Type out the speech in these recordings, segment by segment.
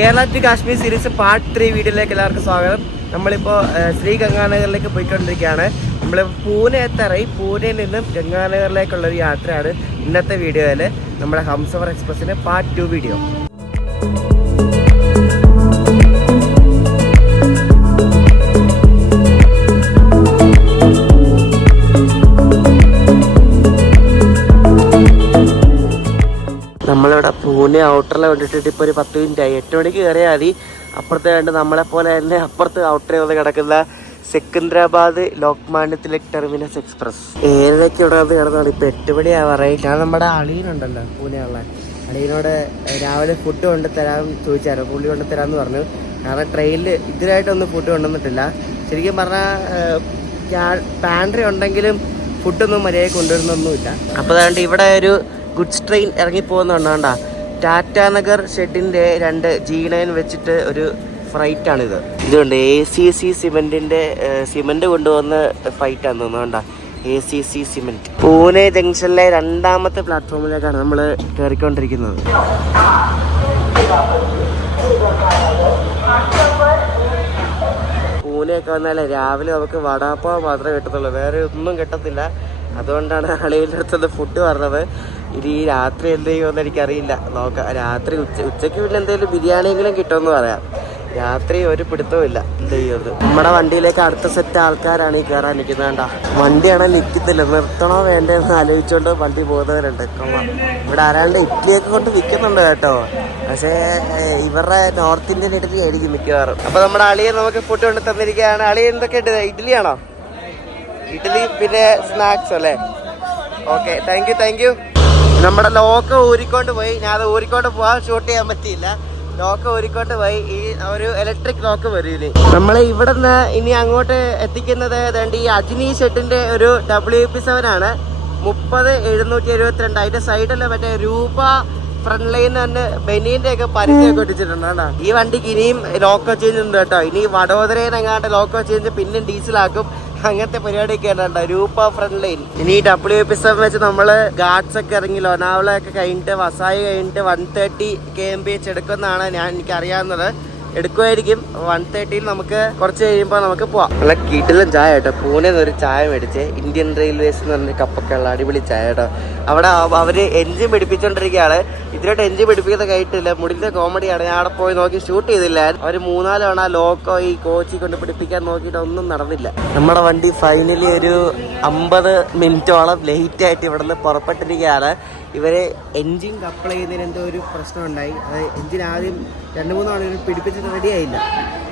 Kerala to Kashmir series part 3 വീഡിയോയിലേക്ക് എല്ലാവർക്കും സ്വാഗതം. നമ്മളിപ്പോൾ ശ്രീ ഗംഗാനഗറിലേക്ക് പോയിക്കൊണ്ടിരിക്കുകയാണ്. നമ്മൾ പൂനെ എത്താറായി. പൂനെയിൽ നിന്നും ഗംഗാനഗറിലേക്കുള്ളൊരു യാത്രയാണ് ഇന്നത്തെ വീഡിയോയിൽ. നമ്മുടെ ഹംസഫർ എക്സ്പ്രസിൻ്റെ പാർട്ട് 2 വീഡിയോ. നമ്മളിവിടെ പൂനെ ഔട്ടറിൽ വേണ്ടിയിട്ട് ഇപ്പോൾ ഒരു 10 മിനിറ്റായി. 8 മണിക്ക് കയറിയാൽ മതി. അപ്പുറത്ത് വേണ്ട നമ്മളെപ്പോലെ തന്നെ അപ്പുറത്ത് ഔട്ടറിൽ വന്ന് കിടക്കുന്ന സെക്കന്ദരാബാദ് ലോക്മാന്യ തിലക് ടെർമിനസ് എക്സ്പ്രസ് 7:00 ഇവിടെ വന്ന് കിടന്നാണ്. ഇപ്പോൾ 8 മണിയാവാറായി. ഞാൻ നമ്മുടെ അളിയനുണ്ടല്ലോ പൂനെയുള്ള അളിയനോട് രാവിലെ ഫുഡ് കൊണ്ടുതരാൻ ചോദിച്ചായിരുന്നു. പുള്ളി കൊണ്ടുതരാമെന്ന് പറഞ്ഞു. കാരണം ട്രെയിനിൽ ഇതിനായിട്ടൊന്നും ഫുഡ് കൊണ്ടുവന്നിട്ടില്ല. ശരിക്കും പറഞ്ഞാൽ പാൻട്രി ഉണ്ടെങ്കിലും ഫുഡൊന്നും മര്യാദയ്ക്ക് കൊണ്ടുവരുന്നൊന്നുമില്ല. അപ്പോൾ അതുകൊണ്ട് ഇവിടെ ഒരു ഗുഡ്സ് ട്രെയിൻ ഇറങ്ങിപ്പോകുന്നുണ്ടോ. ടാറ്റാനഗർ ഷെഡിൻ്റെ 2 G9 വെച്ചിട്ട് ഒരു ഫ്ലൈറ്റാണിത്. ഇതുണ്ട് ACC സിമെൻറ്റിൻ്റെ സിമെൻറ്റ് കൊണ്ടുവന്ന ഫ്ലൈറ്റാന്ന് തോന്നുന്നുണ്ടോ. ACC cement. പൂനെ ജംഗ്ഷനിലെ 2ാമത്തെ പ്ലാറ്റ്ഫോമിലേക്കാണ് നമ്മൾ കയറിക്കൊണ്ടിരിക്കുന്നത്. പൂനെയൊക്കെ വന്നാലേ രാവിലെ നമുക്ക് വടാപ്പാവ് മാത്രമേ കിട്ടത്തുള്ളൂ, വേറെ ഒന്നും കിട്ടത്തില്ല. അതുകൊണ്ടാണ് അളിയുടെ അടുത്തത് ഫുഡ് പറഞ്ഞത്. ഇനി രാത്രി എന്ത് ചെയ്യുമെന്ന് എനിക്കറിയില്ല, നോക്കാം. രാത്രി ഉച്ചയ്ക്ക് പിന്നെ എന്തെങ്കിലും ബിരിയാണിയെങ്കിലും കിട്ടുമെന്ന് പറയാം. രാത്രി ഒരു പിടുത്തവും ഇല്ല എന്ത് ചെയ്യുന്നത്. നമ്മുടെ വണ്ടിയിലേക്ക് അടുത്ത സെറ്റ് ആൾക്കാരാണ് ഈ കയറാൻ നിൽക്കുന്നത്. വേണ്ട വണ്ടിയാണെങ്കിൽ നിൽക്കത്തില്ല, നിർത്തണോ വേണ്ടതെന്ന് ആലോചിച്ചുകൊണ്ട് വണ്ടി പോകുന്നവരുണ്ട്. ഇവിടെ ആരാണ്ട് ഇഡ്ഡലിയൊക്കെ കൊണ്ട് വിൽക്കുന്നുണ്ട് കേട്ടോ. പക്ഷേ ഇവരുടെ നോർത്ത് ഇന്ത്യൻ ഇഡ്ഡലി ആയിരിക്കും മിക്കവാറും. അപ്പോൾ നമ്മുടെ അളിയെ നമുക്ക് ഫുഡ് കൊണ്ട് തന്നിരിക്കുകയാണ്. അളി എന്തൊക്കെയുണ്ട്? ഇഡ്ഡലിയാണോ? ഇഡ്ഡലി പിന്നെ സ്നാക്സ് അല്ലേ? Okay, thank you. നമ്മുടെ ലോക്ക് ഊരിക്കൊണ്ട് പോയി. ഞാൻ അത് ഊരിക്കൊണ്ട് പോകാൻ ഷൂട്ട് ചെയ്യാൻ പറ്റിയില്ല. ലോക്ക് ൂരിക്കൊണ്ട് പോയി. ഈ ഒരു ഇലക്ട്രിക് ലോക്ക് വരില്ലേ. നമ്മൾ ഇവിടെ നിന്ന് ഇനി അങ്ങോട്ട് എത്തിക്കുന്നത് ഏതാണ്ട് ഈ അജ്നി ഷെഡിന്റെ ഒരു WP7 ആണ്. 30,772. അതിന്റെ സൈഡിൽ മറ്റേ രൂപ ഫ്രണ്ട് ലൈൻ തന്നെ ബെനീന്റെ ഒക്കെ പരിചയമൊക്കെ ഒട്ടിച്ചിട്ടുണ്ട് കേട്ടോ. ഈ വണ്ടിക്ക് ഇനിയും ലോക്കോ ചേഞ്ച് ഉണ്ട് കേട്ടോ. ഇനി വഡോദരയിൽ എങ്ങാണ്ട് ലോക്കോ ചേഞ്ച് പിന്നെ ഡീസലാക്കും. അങ്ങനത്തെ പരിപാടിയൊക്കെ ഉണ്ട്. രൂപ ഫ്രണ്ട് ലൈൻ. ഇനി WP7 വെച്ച് നമ്മള് ഗാർഡ്സ് ഒക്കെ ഇറങ്ങി ലോനാവളയൊക്കെ കഴിഞ്ഞിട്ട് വസായി കഴിഞ്ഞിട്ട് 130 kmph എടുക്കുമെന്നാണ് എനിക്ക് അറിയാവുന്നത്. എടുക്കുമായിരിക്കും. 130 നമുക്ക് കുറച്ച് കഴിയുമ്പോൾ നമുക്ക് പോവാം. നല്ല കിടിലൻ ചായ കേട്ടോ. പൂനെ ഒരു ചായ മേടിച്ച് ഇന്ത്യൻ റെയിൽവേസ് എന്ന് പറഞ്ഞ കപ്പൊക്കെ ഉള്ള അടിപൊളി ചായ കേട്ടോ. അവിടെ അവര് എൻജിൻ പിടിപ്പിച്ചോണ്ടിരിക്കുകയാണ്. ഇതിലോട്ട് എൻജിൻ പിടിപ്പിക്കുന്ന കഴിയിട്ടില്ല. മുടിന്റെ കോമഡിയാണ്. ഞാൻ അവിടെ പോയി നോക്കി ഷൂട്ട് ചെയ്തില്ല. അവർ 3-4 തവണ ലോക്കോ ഈ കോച്ചി കൊണ്ട് പിടിപ്പിക്കാൻ നോക്കിയിട്ട് ഒന്നും നടന്നില്ല. നമ്മുടെ വണ്ടി ഫൈനലി ഒരു 50 മിനിറ്റോളം ലേറ്റ് ആയിട്ട് ഇവിടെ നിന്ന് പുറപ്പെട്ടിരിക്കുകയാണ്. ഇവര് എൻജിൻ കപ്പിൾ ചെയ്യുന്നതിന് എന്തോ ഒരു പ്രശ്നം ഉണ്ടായി. അത് എൻജിൻ ആദ്യം 2-3 തവണ പിടിപ്പിച്ചിട്ട് റെഡി ആയില്ല.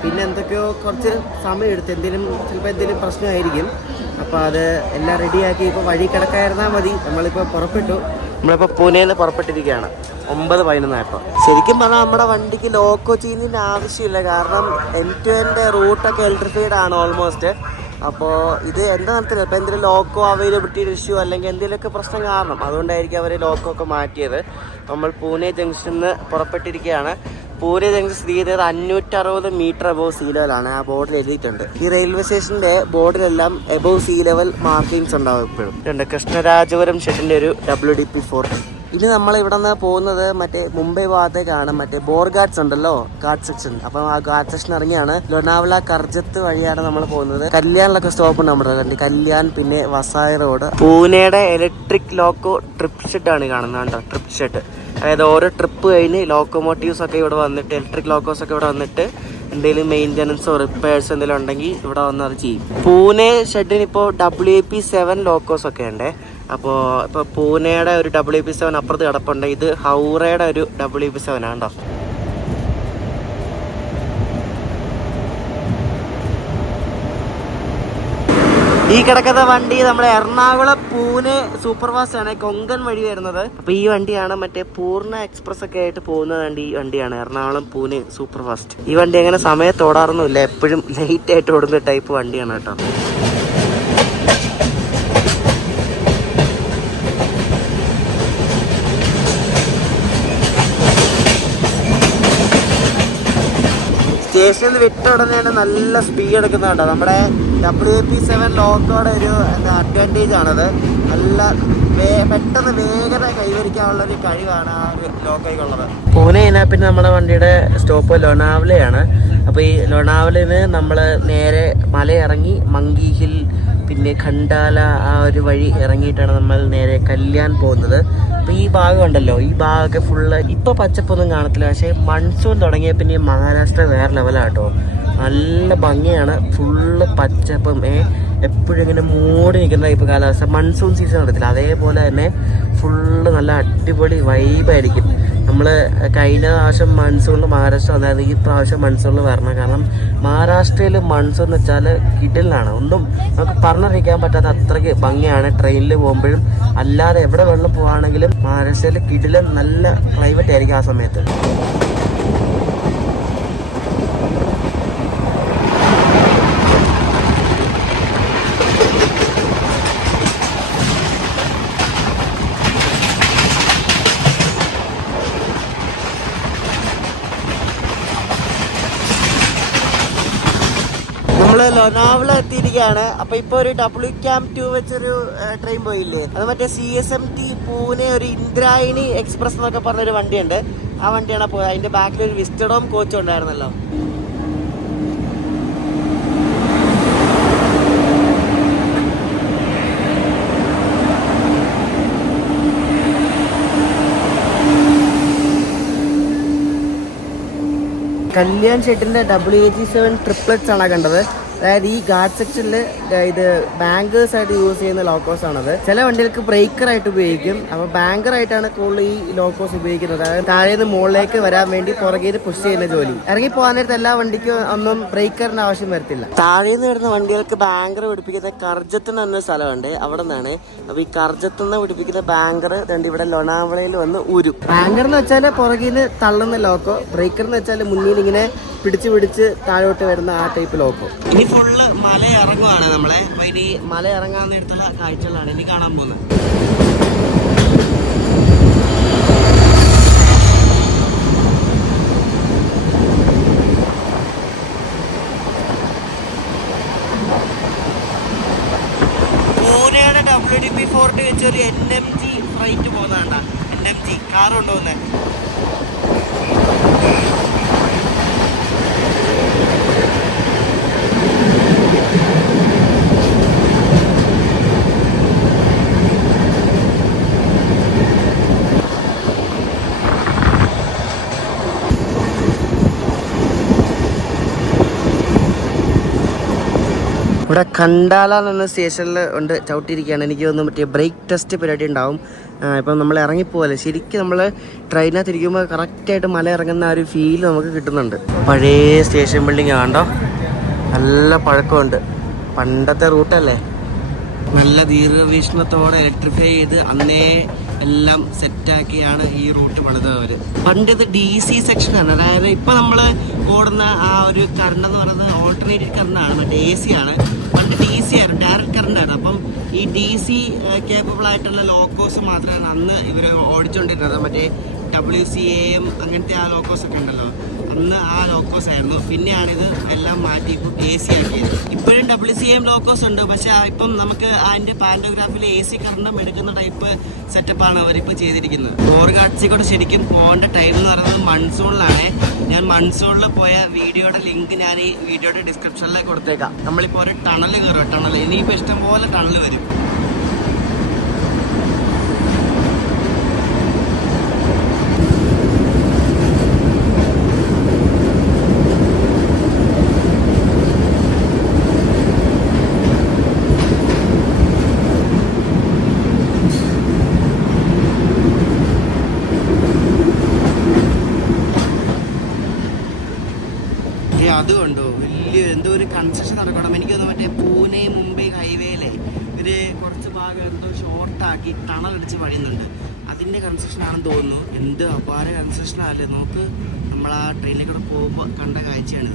പിന്നെ എന്തൊക്കെയോ കുറച്ച് സമയം എടുത്ത്. ചിലപ്പോൾ എന്തെങ്കിലും പ്രശ്നമായിരിക്കും. അപ്പോൾ അത് എല്ലാം റെഡിയാക്കി ഇപ്പോൾ വഴി കിടക്കായിരുന്നാൽ മതി. നമ്മളിപ്പോൾ പുറപ്പെട്ടു. നമ്മളിപ്പോൾ പൂനെയിൽ നിന്ന് പുറപ്പെട്ടിരിക്കുകയാണ്. 9:11 ആയപ്പോൾ. ശരിക്കും പറഞ്ഞാൽ നമ്മുടെ വണ്ടിക്ക് ലോക്കോ ചേഞ്ചിൻ്റെ ആവശ്യമില്ല. കാരണം end-to-end റൂട്ടൊക്കെ ഇലക്ട്രിഫൈഡ് ആണ് ഓൾമോസ്റ്റ്. അപ്പോൾ ഇത് എൻ്റെ നടത്തില്ല. ഇപ്പോൾ എന്തെങ്കിലും ലോക്കോ അവൈലബിലിറ്റി ഇഷ്യൂ അല്ലെങ്കിൽ എന്തെങ്കിലുമൊക്കെ പ്രശ്നം കാരണം അതുകൊണ്ടായിരിക്കും അവർ ലോക്കോ ഒക്കെ മാറ്റിയത്. നമ്മൾ പൂനെ ജംഗ്ഷനിൽ നിന്ന് പുറപ്പെട്ടിരിക്കുകയാണ്. പൂനെ ജംഗ്ഷൻ സ്ഥിതി ചെയ്തത് 560 മീറ്റർ എബോവ് സീ ലെവലാണ്. ആ ബോർഡിൽ എഴുതിയിട്ടുണ്ട്. ഈ റെയിൽവേ സ്റ്റേഷൻ്റെ ബോർഡിലെല്ലാം എബോവ് സീ ലെവൽ മാർക്കിങ്സ് ഉണ്ടാവും എപ്പോഴും. ഇതുണ്ട് കൃഷ്ണരാജപുരം ഷെഡിൻ്റെ ഒരു WDP4. ഇനി നമ്മൾ ഇവിടെ നിന്ന് പോകുന്നത് മറ്റേ മുംബൈ ഭാഗത്തേക്കാണ്. മറ്റേ ബോർഗാർഡ്സ് ഉണ്ടല്ലോ, ഗാർഡ് സെക്ഷൻ. അപ്പം ആ ഗാർഡ് സെക്ഷൻ ഇറങ്ങിയാണ് ലോനാവള കർജത്ത് വഴിയാണ് നമ്മൾ പോകുന്നത്. കല്യാണിലൊക്കെ സ്റ്റോപ്പ് ഉണ്ട് നമ്മുടെ കണ്ടി. കല്യാൺ പിന്നെ വസായി റോഡ്. പൂനെയുടെ ഇലക്ട്രിക് ലോക്കോ ട്രിപ്പ് ഷെഡ് ആണ് കാണുന്നത് കേട്ടോ. ട്രിപ്പ് ഷെഡ് അതായത് ഓരോ ട്രിപ്പ് കഴിഞ്ഞ് ലോക്കോമോട്ടീവ്സ് ഒക്കെ ഇവിടെ വന്നിട്ട് ഇലക്ട്രിക് ലോക്കോസ് ഒക്കെ ഇവിടെ വന്നിട്ട് എന്തെങ്കിലും മെയിൻ്റനൻസോ റിപ്പയർസ് എന്തെങ്കിലും ഉണ്ടെങ്കിൽ ഇവിടെ വന്ന് അത് ചെയ്യും. പൂനെ ഷെഡിന് ഇപ്പോൾ WP7 ലോക്കോസ് ഒക്കെ ഉണ്ട്. അപ്പോൾ ഇപ്പോൾ പൂനെയുടെ ഒരു WP7 അപ്പുറത്ത് കിടപ്പുണ്ട്. ഇത് ഹൗറയുടെ ഒരു WP7 ആണ് കേട്ടോ. ഈ കിടക്കുന്ന വണ്ടി നമ്മുടെ എറണാകുളം പൂനെ സൂപ്പർ ഫാസ്റ്റ് ആണ്, കൊങ്കൺ വഴി വരുന്നത്. അപ്പോൾ ഈ വണ്ടിയാണ് മറ്റേ പൂർണ്ണ എക്സ്പ്രസ് ഒക്കെ ആയിട്ട് പോകുന്നത്. ഈ വണ്ടിയാണ് എറണാകുളം പൂനെ സൂപ്പർ ഫാസ്റ്റ്. ഈ വണ്ടി അങ്ങനെ സമയത്ത് ഓടാറൊന്നുമില്ല, എപ്പോഴും ലേറ്റ് ആയിട്ട് ഓടുന്ന ടൈപ്പ് വണ്ടിയാണ് കേട്ടോ. സ്റ്റേഷനിൽ നിന്ന് വിട്ട ഉടനെ തന്നെ നല്ല സ്പീഡ് എടുക്കുന്നുണ്ടോ. നമ്മുടെ WP7 ലോക്കോയുടെ ഒരു അഡ്വാൻറ്റേജ് ആണത്. നല്ല പെട്ടെന്ന് വേഗത കൈവരിക്കാനുള്ളൊരു കഴിവാണ് ആ ഒരു ലോക്കോയ്ക്കുള്ളത്. പൂനെ കഴിഞ്ഞാൽ പിന്നെ നമ്മുടെ വണ്ടിയുടെ സ്റ്റോപ്പ് ലോനാവലയാണ്. അപ്പോൾ ഈ ലോനാവലയിൽ നമ്മൾ നേരെ മലയിറങ്ങി മങ്കി ഹിൽ പിന്നെ ഖണ്ടാല ആ ഒരു വഴി ഇറങ്ങിയിട്ടാണ് നമ്മൾ നേരെ കല്യാൺ പോകുന്നത്. അപ്പോൾ ഈ ഭാഗം ഉണ്ടല്ലോ, ഈ ഭാഗമൊക്കെ ഫുള്ള് ഇപ്പോൾ പച്ചപ്പൊന്നും കാണത്തില്ല. പക്ഷേ മൺസൂൺ തുടങ്ങിയ പിന്നെ ഈ മഹാരാഷ്ട്ര വേറെ ലെവലാട്ടോ. നല്ല ഭംഗിയാണ്, ഫുള്ള് പച്ചപ്പം. എപ്പോഴും ഇങ്ങനെ മൂടി നിൽക്കുന്ന ഇപ്പോൾ കാലാവസ്ഥ. മൺസൂൺ സീസൺ നടത്തില്ല, അതേപോലെ തന്നെ ഫുള്ള് നല്ല അടിപൊളി വൈബായിരിക്കും. നമ്മൾ കഴിഞ്ഞ പ്രാവശ്യം മൺസൂണിൽ മഹാരാഷ്ട്ര വന്നായിരുന്നു, ഈ പ്രാവശ്യം മൺസൂണിൽ വരണം. കാരണം മഹാരാഷ്ട്രയിൽ മൺസൂൺ എന്ന് വെച്ചാൽ കിടിലാണ്, ഒന്നും നമുക്ക് പറഞ്ഞറിയിക്കാൻ പറ്റാത്ത അത്രയ്ക്ക് ഭംഗിയാണ്. ട്രെയിനിൽ പോകുമ്പോഴും അല്ലാതെ എവിടെ വെള്ളം പോവുകയാണെങ്കിലും മഹാരാഷ്ട്രയിൽ കിടിലൻ നല്ല ക്ലൈമറ്റ് ആയിരിക്കും ആ സമയത്ത്. നമ്മള് ലോനാവള എത്തിയിരിക്കുകയാണ്. അപ്പൊ ഇപ്പൊ ഒരു WCAM2 വെച്ചൊരു ട്രെയിൻ പോയില്ലേ, അത് മറ്റേ CSMT പൂനെ ഒരു ഇന്ദ്രായണി എക്സ്പ്രസ് എന്നൊക്കെ പറഞ്ഞൊരു വണ്ടിയുണ്ട്. ആ വണ്ടിയാണ് പോയത്. അതിന്റെ ബാക്കിൽ ഒരു വിസ്റ്റഡോം കോച്ച് ഉണ്ടായിരുന്നല്ലോ. കല്യാൺ ഷെട്ടിന്റെ WAG7 ട്രിപ്ലറ്റ്സ് ആണ് കണ്ടത്. അതായത് ഈ ഗാർഡ് സെക്ഷനിൽ ഇത് ബാങ്കേഴ്സ് ആയിട്ട് യൂസ് ചെയ്യുന്ന ലോക്കോസ് ആണത്. ചില വണ്ടികൾക്ക് ബ്രേക്കർ ആയിട്ട് ഉപയോഗിക്കും. അപ്പോൾ ബാങ്കർ ആയിട്ടാണ് കൂടുതൽ ഈ ലോക്കോസ് ഉപയോഗിക്കുന്നത്. അതായത് താഴേന്ന് മുകളിലേക്ക് വരാൻ വേണ്ടി പുറകെ പുഷ് ചെയ്യുന്ന ജോലി. ഇറങ്ങി പോകാൻ നേരത്തെ എല്ലാ വണ്ടിക്കും ഒന്നും ബ്രേക്കറിന്റെ ആവശ്യം വരത്തില്ല. താഴേന്ന് വരുന്ന വണ്ടികൾക്ക് ബാങ്കർ പിടിപ്പിക്കുന്ന കർജത്ത് എന്നൊരു സ്ഥലമുണ്ട്, അവിടെ നിന്നാണ്. അപ്പോൾ ഈ കർജത്ത് നിന്ന് പിടിപ്പിക്കുന്ന ബാങ്കർ ഇവിടെ ലോനാവളയിൽ വന്ന് ഊരും. ബാങ്കർ എന്ന് വെച്ചാൽ പുറകിൽ തള്ളുന്ന ലോക്കോ, ബ്രേക്കർ എന്ന് വെച്ചാൽ മുന്നിൽ ഇങ്ങനെ പിടിച്ച് താഴോട്ട് വരുന്ന ആ ടൈപ്പ് ലോക്കോ. ഇനി ഫുള്ള് മല ഇറങ്ങുവാണ് നമ്മളെ. അപ്പൊ ഇനി മല ഇറങ്ങാൻ നേരത്തുള്ള കാഴ്ചകളാണ് ഇനി കാണാൻ പോകുന്നത്. പൂനെയുടെ WDP-40 വെച്ചൊരു NMG ഫ്ലൈറ്റ് പോകുന്നതാണ്. NMG കാർ കൊണ്ടുപോകുന്നത്. ഇവിടെ ഖണ്ടാല എന്ന സ്റ്റേഷനിൽ ഉണ്ട് ചവിട്ടിയിരിക്കുകയാണ്. എനിക്ക് തോന്നുന്നു മറ്റേ ബ്രേക്ക് ടെസ്റ്റ് പരിപാടി ഉണ്ടാവും. ഇപ്പം നമ്മൾ ഇറങ്ങിപ്പോകല്ലേ, ശരിക്കും നമ്മൾ ട്രെയിനകത്ത് ഇരിക്കുമ്പോൾ കറക്റ്റായിട്ട് മല ഇറങ്ങുന്ന ആ ഒരു ഫീൽ നമുക്ക് കിട്ടുന്നുണ്ട്. പഴയ സ്റ്റേഷൻ ബിൽഡിംഗ് ആണ്ടോ, നല്ല പഴക്കമുണ്ട്. പണ്ടത്തെ റൂട്ടല്ലേ, നല്ല ദീർഘവീക്ഷണത്തോടെ ഇലക്ട്രിഫൈ ചെയ്ത് അന്നേ എല്ലാം സെറ്റാക്കിയാണ് ഈ റൂട്ട് പണിത് അവർ. പണ്ട് ഇത് DC സെക്ഷനാണ്. അതായത് ഇപ്പം നമ്മൾ ഓടുന്ന ആ ഒരു കറണ്ട് എന്ന് പറയുന്നത് ഓൾട്ടർനേറ്റീവ് കറണ്ടാണ്, മറ്റേ AC ആണ്. പണ്ട് DC ആയിരുന്നു, ഡയറക്റ്റ് കറണ്ട് ആണ്. അപ്പം ഈ DC കേപ്പബിൾ ആയിട്ടുള്ള ലോക്കോസ് മാത്രമാണ് അന്ന് ഇവർ ഓടിച്ചുകൊണ്ടിരുന്നത്. മറ്റേ WCAM അങ്ങനത്തെ ആ ലോക്കോസ് ഒക്കെ ഉണ്ടല്ലോ, അന്ന് ആ ലോക്കോസ് ആയിരുന്നു. പിന്നെയാണിത് എല്ലാം മാറ്റി ഇപ്പോൾ AC ആക്കിയത്. ഇപ്പോഴും WCAM ലോക്കോസ് ഉണ്ട്, പക്ഷേ ഇപ്പം നമുക്ക് അതിൻ്റെ പാൻറ്റോഗ്രാഫിൽ AC കറണ്ടും എടുക്കുന്ന ടൈപ്പ് സെറ്റപ്പാണ് അവരിപ്പോൾ ചെയ്തിരിക്കുന്നത്. ഓർഗാഡ്സിൽ കൂടെ ശരിക്കും പോകേണ്ട ടൈം എന്ന് പറയുന്നത് മൺസൂണിലാണ്. ഞാൻ മൺസൂണിൽ പോയ വീഡിയോയുടെ ലിങ്ക് ഞാൻ ഈ വീഡിയോയുടെ ഡിസ്ക്രിപ്ഷനിൽ കൊടുത്തേക്കാം. നമ്മളിപ്പോൾ ഒരു ടണൽ കയറും, ടണൽ ഇനിയിപ്പോൾ ഇഷ്ടംപോലെ ടണൽ വരും. അതുകൊണ്ടോ വലിയ എന്തോ ഒരു കൺസ്ട്രക്ഷൻ നടക്കണം. എനിക്കൊന്ന് മറ്റേ പൂനെ മുംബൈ ഹൈവേയിലെ ഒരു കുറച്ച് ഭാഗം എന്തോ ഷോർട്ടാക്കി ടണലടിച്ച് പണിയുന്നുണ്ട്. അതിൻ്റെ കൺസ്ട്രക്ഷൻ ആണെന്ന് തോന്നുന്നു. എന്ത് അപാര കൺസ്ട്രക്ഷൻ ആണല്ലേ. നമുക്ക് നമ്മൾ ആ ട്രെയിനിലേക്കൂടെ പോകുമ്പോൾ കണ്ട കാഴ്ചയാണ്.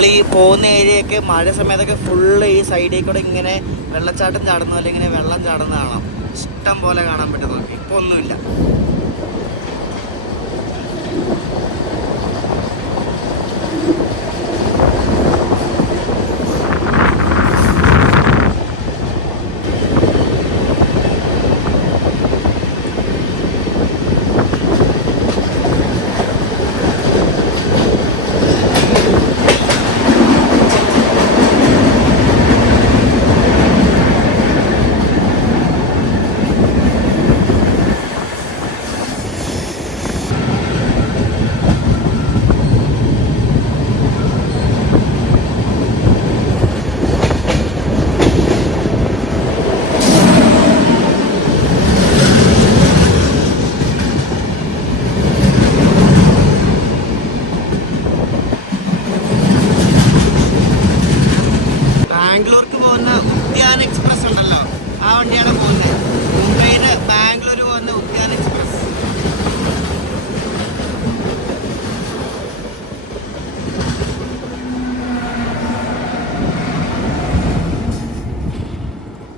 നമ്മൾ ഈ പോകുന്ന ഏരിയയൊക്കെ മഴ സമയത്തൊക്കെ ഫുള്ള് ഈ സൈഡിൽ കൂടെ ഇങ്ങനെ വെള്ളച്ചാട്ടം ചാടുന്ന പോലെ ഇങ്ങനെ വെള്ളം ചാടുന്ന കാണാം. ഇഷ്ടം പോലെ കാണാൻ പറ്റും. നോക്കി ഇപ്പോൾ ഒന്നുമില്ല. ബാംഗ്ലൂർക്ക് പോകുന്ന ഉദ്യാൻ എക്സ്പ്രസ് ഉണ്ടല്ലോ, ആ വണ്ടിയാണ് പോകുന്നത്. മുംബൈയിൽ നിന്ന് ബാംഗ്ലൂർ പോകുന്ന ഉദ്യാൻ എക്സ്പ്രസ്.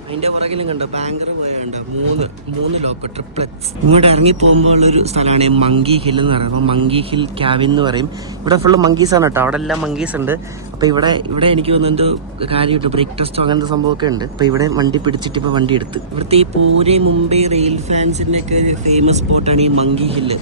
അതിൻ്റെ പുറകിലും കണ്ടോ ബാങ്കർ പോയുണ്ട്. മൂന്ന് ലോക്കോ ട്രിപ്ലറ്റ്സ്. ഇങ്ങോട്ട് ഇറങ്ങി പോകുമ്പോൾ ഉള്ളൊരു സ്ഥലമാണ് മങ്കി ഹിൽ എന്ന് പറയുന്നത്. മങ്കി ഹിൽ ക്യാബിൻ എന്ന് പറയും. ഇവിടെ ഫുള്ള് മങ്കീസാണ് കേട്ടോ. അവിടെ എല്ലാം മങ്കീസ് ഉണ്ട്. അപ്പോൾ ഇവിടെ എനിക്ക് തോന്നുന്നു കാര്യമായിട്ട് ബ്രേക്ക് ടെസ്റ്റോ അങ്ങനത്തെ സംഭവമൊക്കെ ഉണ്ട്. അപ്പോൾ ഇവിടെ വണ്ടി പിടിച്ചിട്ട് ഇപ്പോൾ വണ്ടി എടുത്ത്. ഇവിടുത്തെ ഈ പൂനെ മുംബൈ റെയിൽ ഫാൻസിൻ്റെ ഒക്കെ ഒരു ഫേമസ് സ്പോട്ടാണ് ഈ മങ്കി ഹില്ല്.